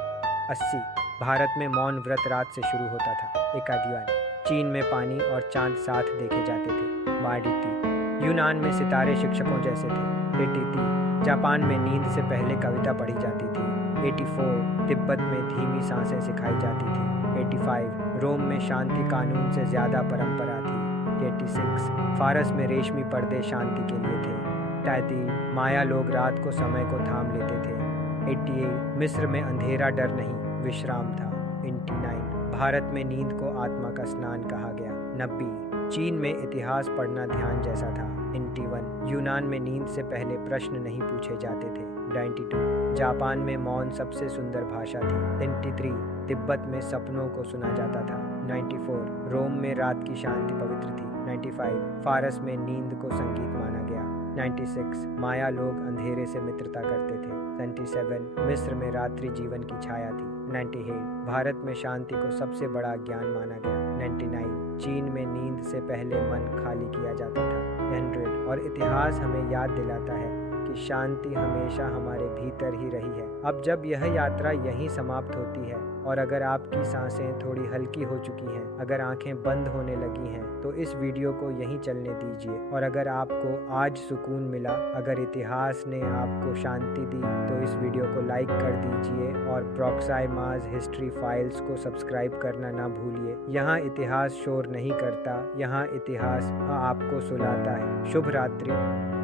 80 भारत में मौन व्रत रात से शुरू होता था। 81 चीन में पानी और चांद साथ देखे जाते थे। 82 यूनान में सितारे शिक्षकों जैसे थे। 83 जापान में नींद से पहले कविता पढ़ी जाती थी। 84 तिब्बत में धीमी सांसें सिखाई जाती थी। 85 रोम में शांति कानून से ज़्यादा परंपरा थी। 86 फारस में रेशमी पर्दे शांति के लिए थे। 83 माया लोग रात को समय को थाम लेते थे। 88 मिस्र में अंधेरा डर नहीं विश्राम था। 89 भारत में नींद को आत्मा का स्नान कहा गया। 90 चीन में इतिहास पढ़ना ध्यान जैसा था। 91 यूनान में नींद से पहले प्रश्न नहीं पूछे जाते थे। 92 जापान में मौन सबसे सुंदर भाषा थी। 93 तिब्बत में सपनों को सुना जाता था। 94 रोम में रात की शांति पवित्र थी। 95 फारस में नींद को संगीत माना गया। 96 माया लोग अंधेरे से मित्रता करते थे। 97 मिस्र में रात्रि जीवन की छाया थी। 98 भारत में शांति को सबसे बड़ा ज्ञान माना गया। 99 चीन में नींद से पहले मन खाली किया जाता था। 100 और इतिहास हमें याद दिलाता है कि शांति हमेशा हमारे भीतर ही रही है। अब जब यह यात्रा यहीं समाप्त होती है और अगर आपकी सांसें थोड़ी हल्की हो चुकी हैं, अगर आंखें बंद होने लगी हैं, तो इस वीडियो को यहीं चलने दीजिए। और अगर आपको आज सुकून मिला, अगर इतिहास ने आपको शांति दी, तो इस वीडियो को लाइक कर दीजिए और प्रोक्साइमाज हिस्ट्री फाइल्स को सब्सक्राइब करना ना भूलिए। यहाँ इतिहास शोर नहीं करता, यहाँ इतिहास आपको सुलाता है। शुभ रात्रि।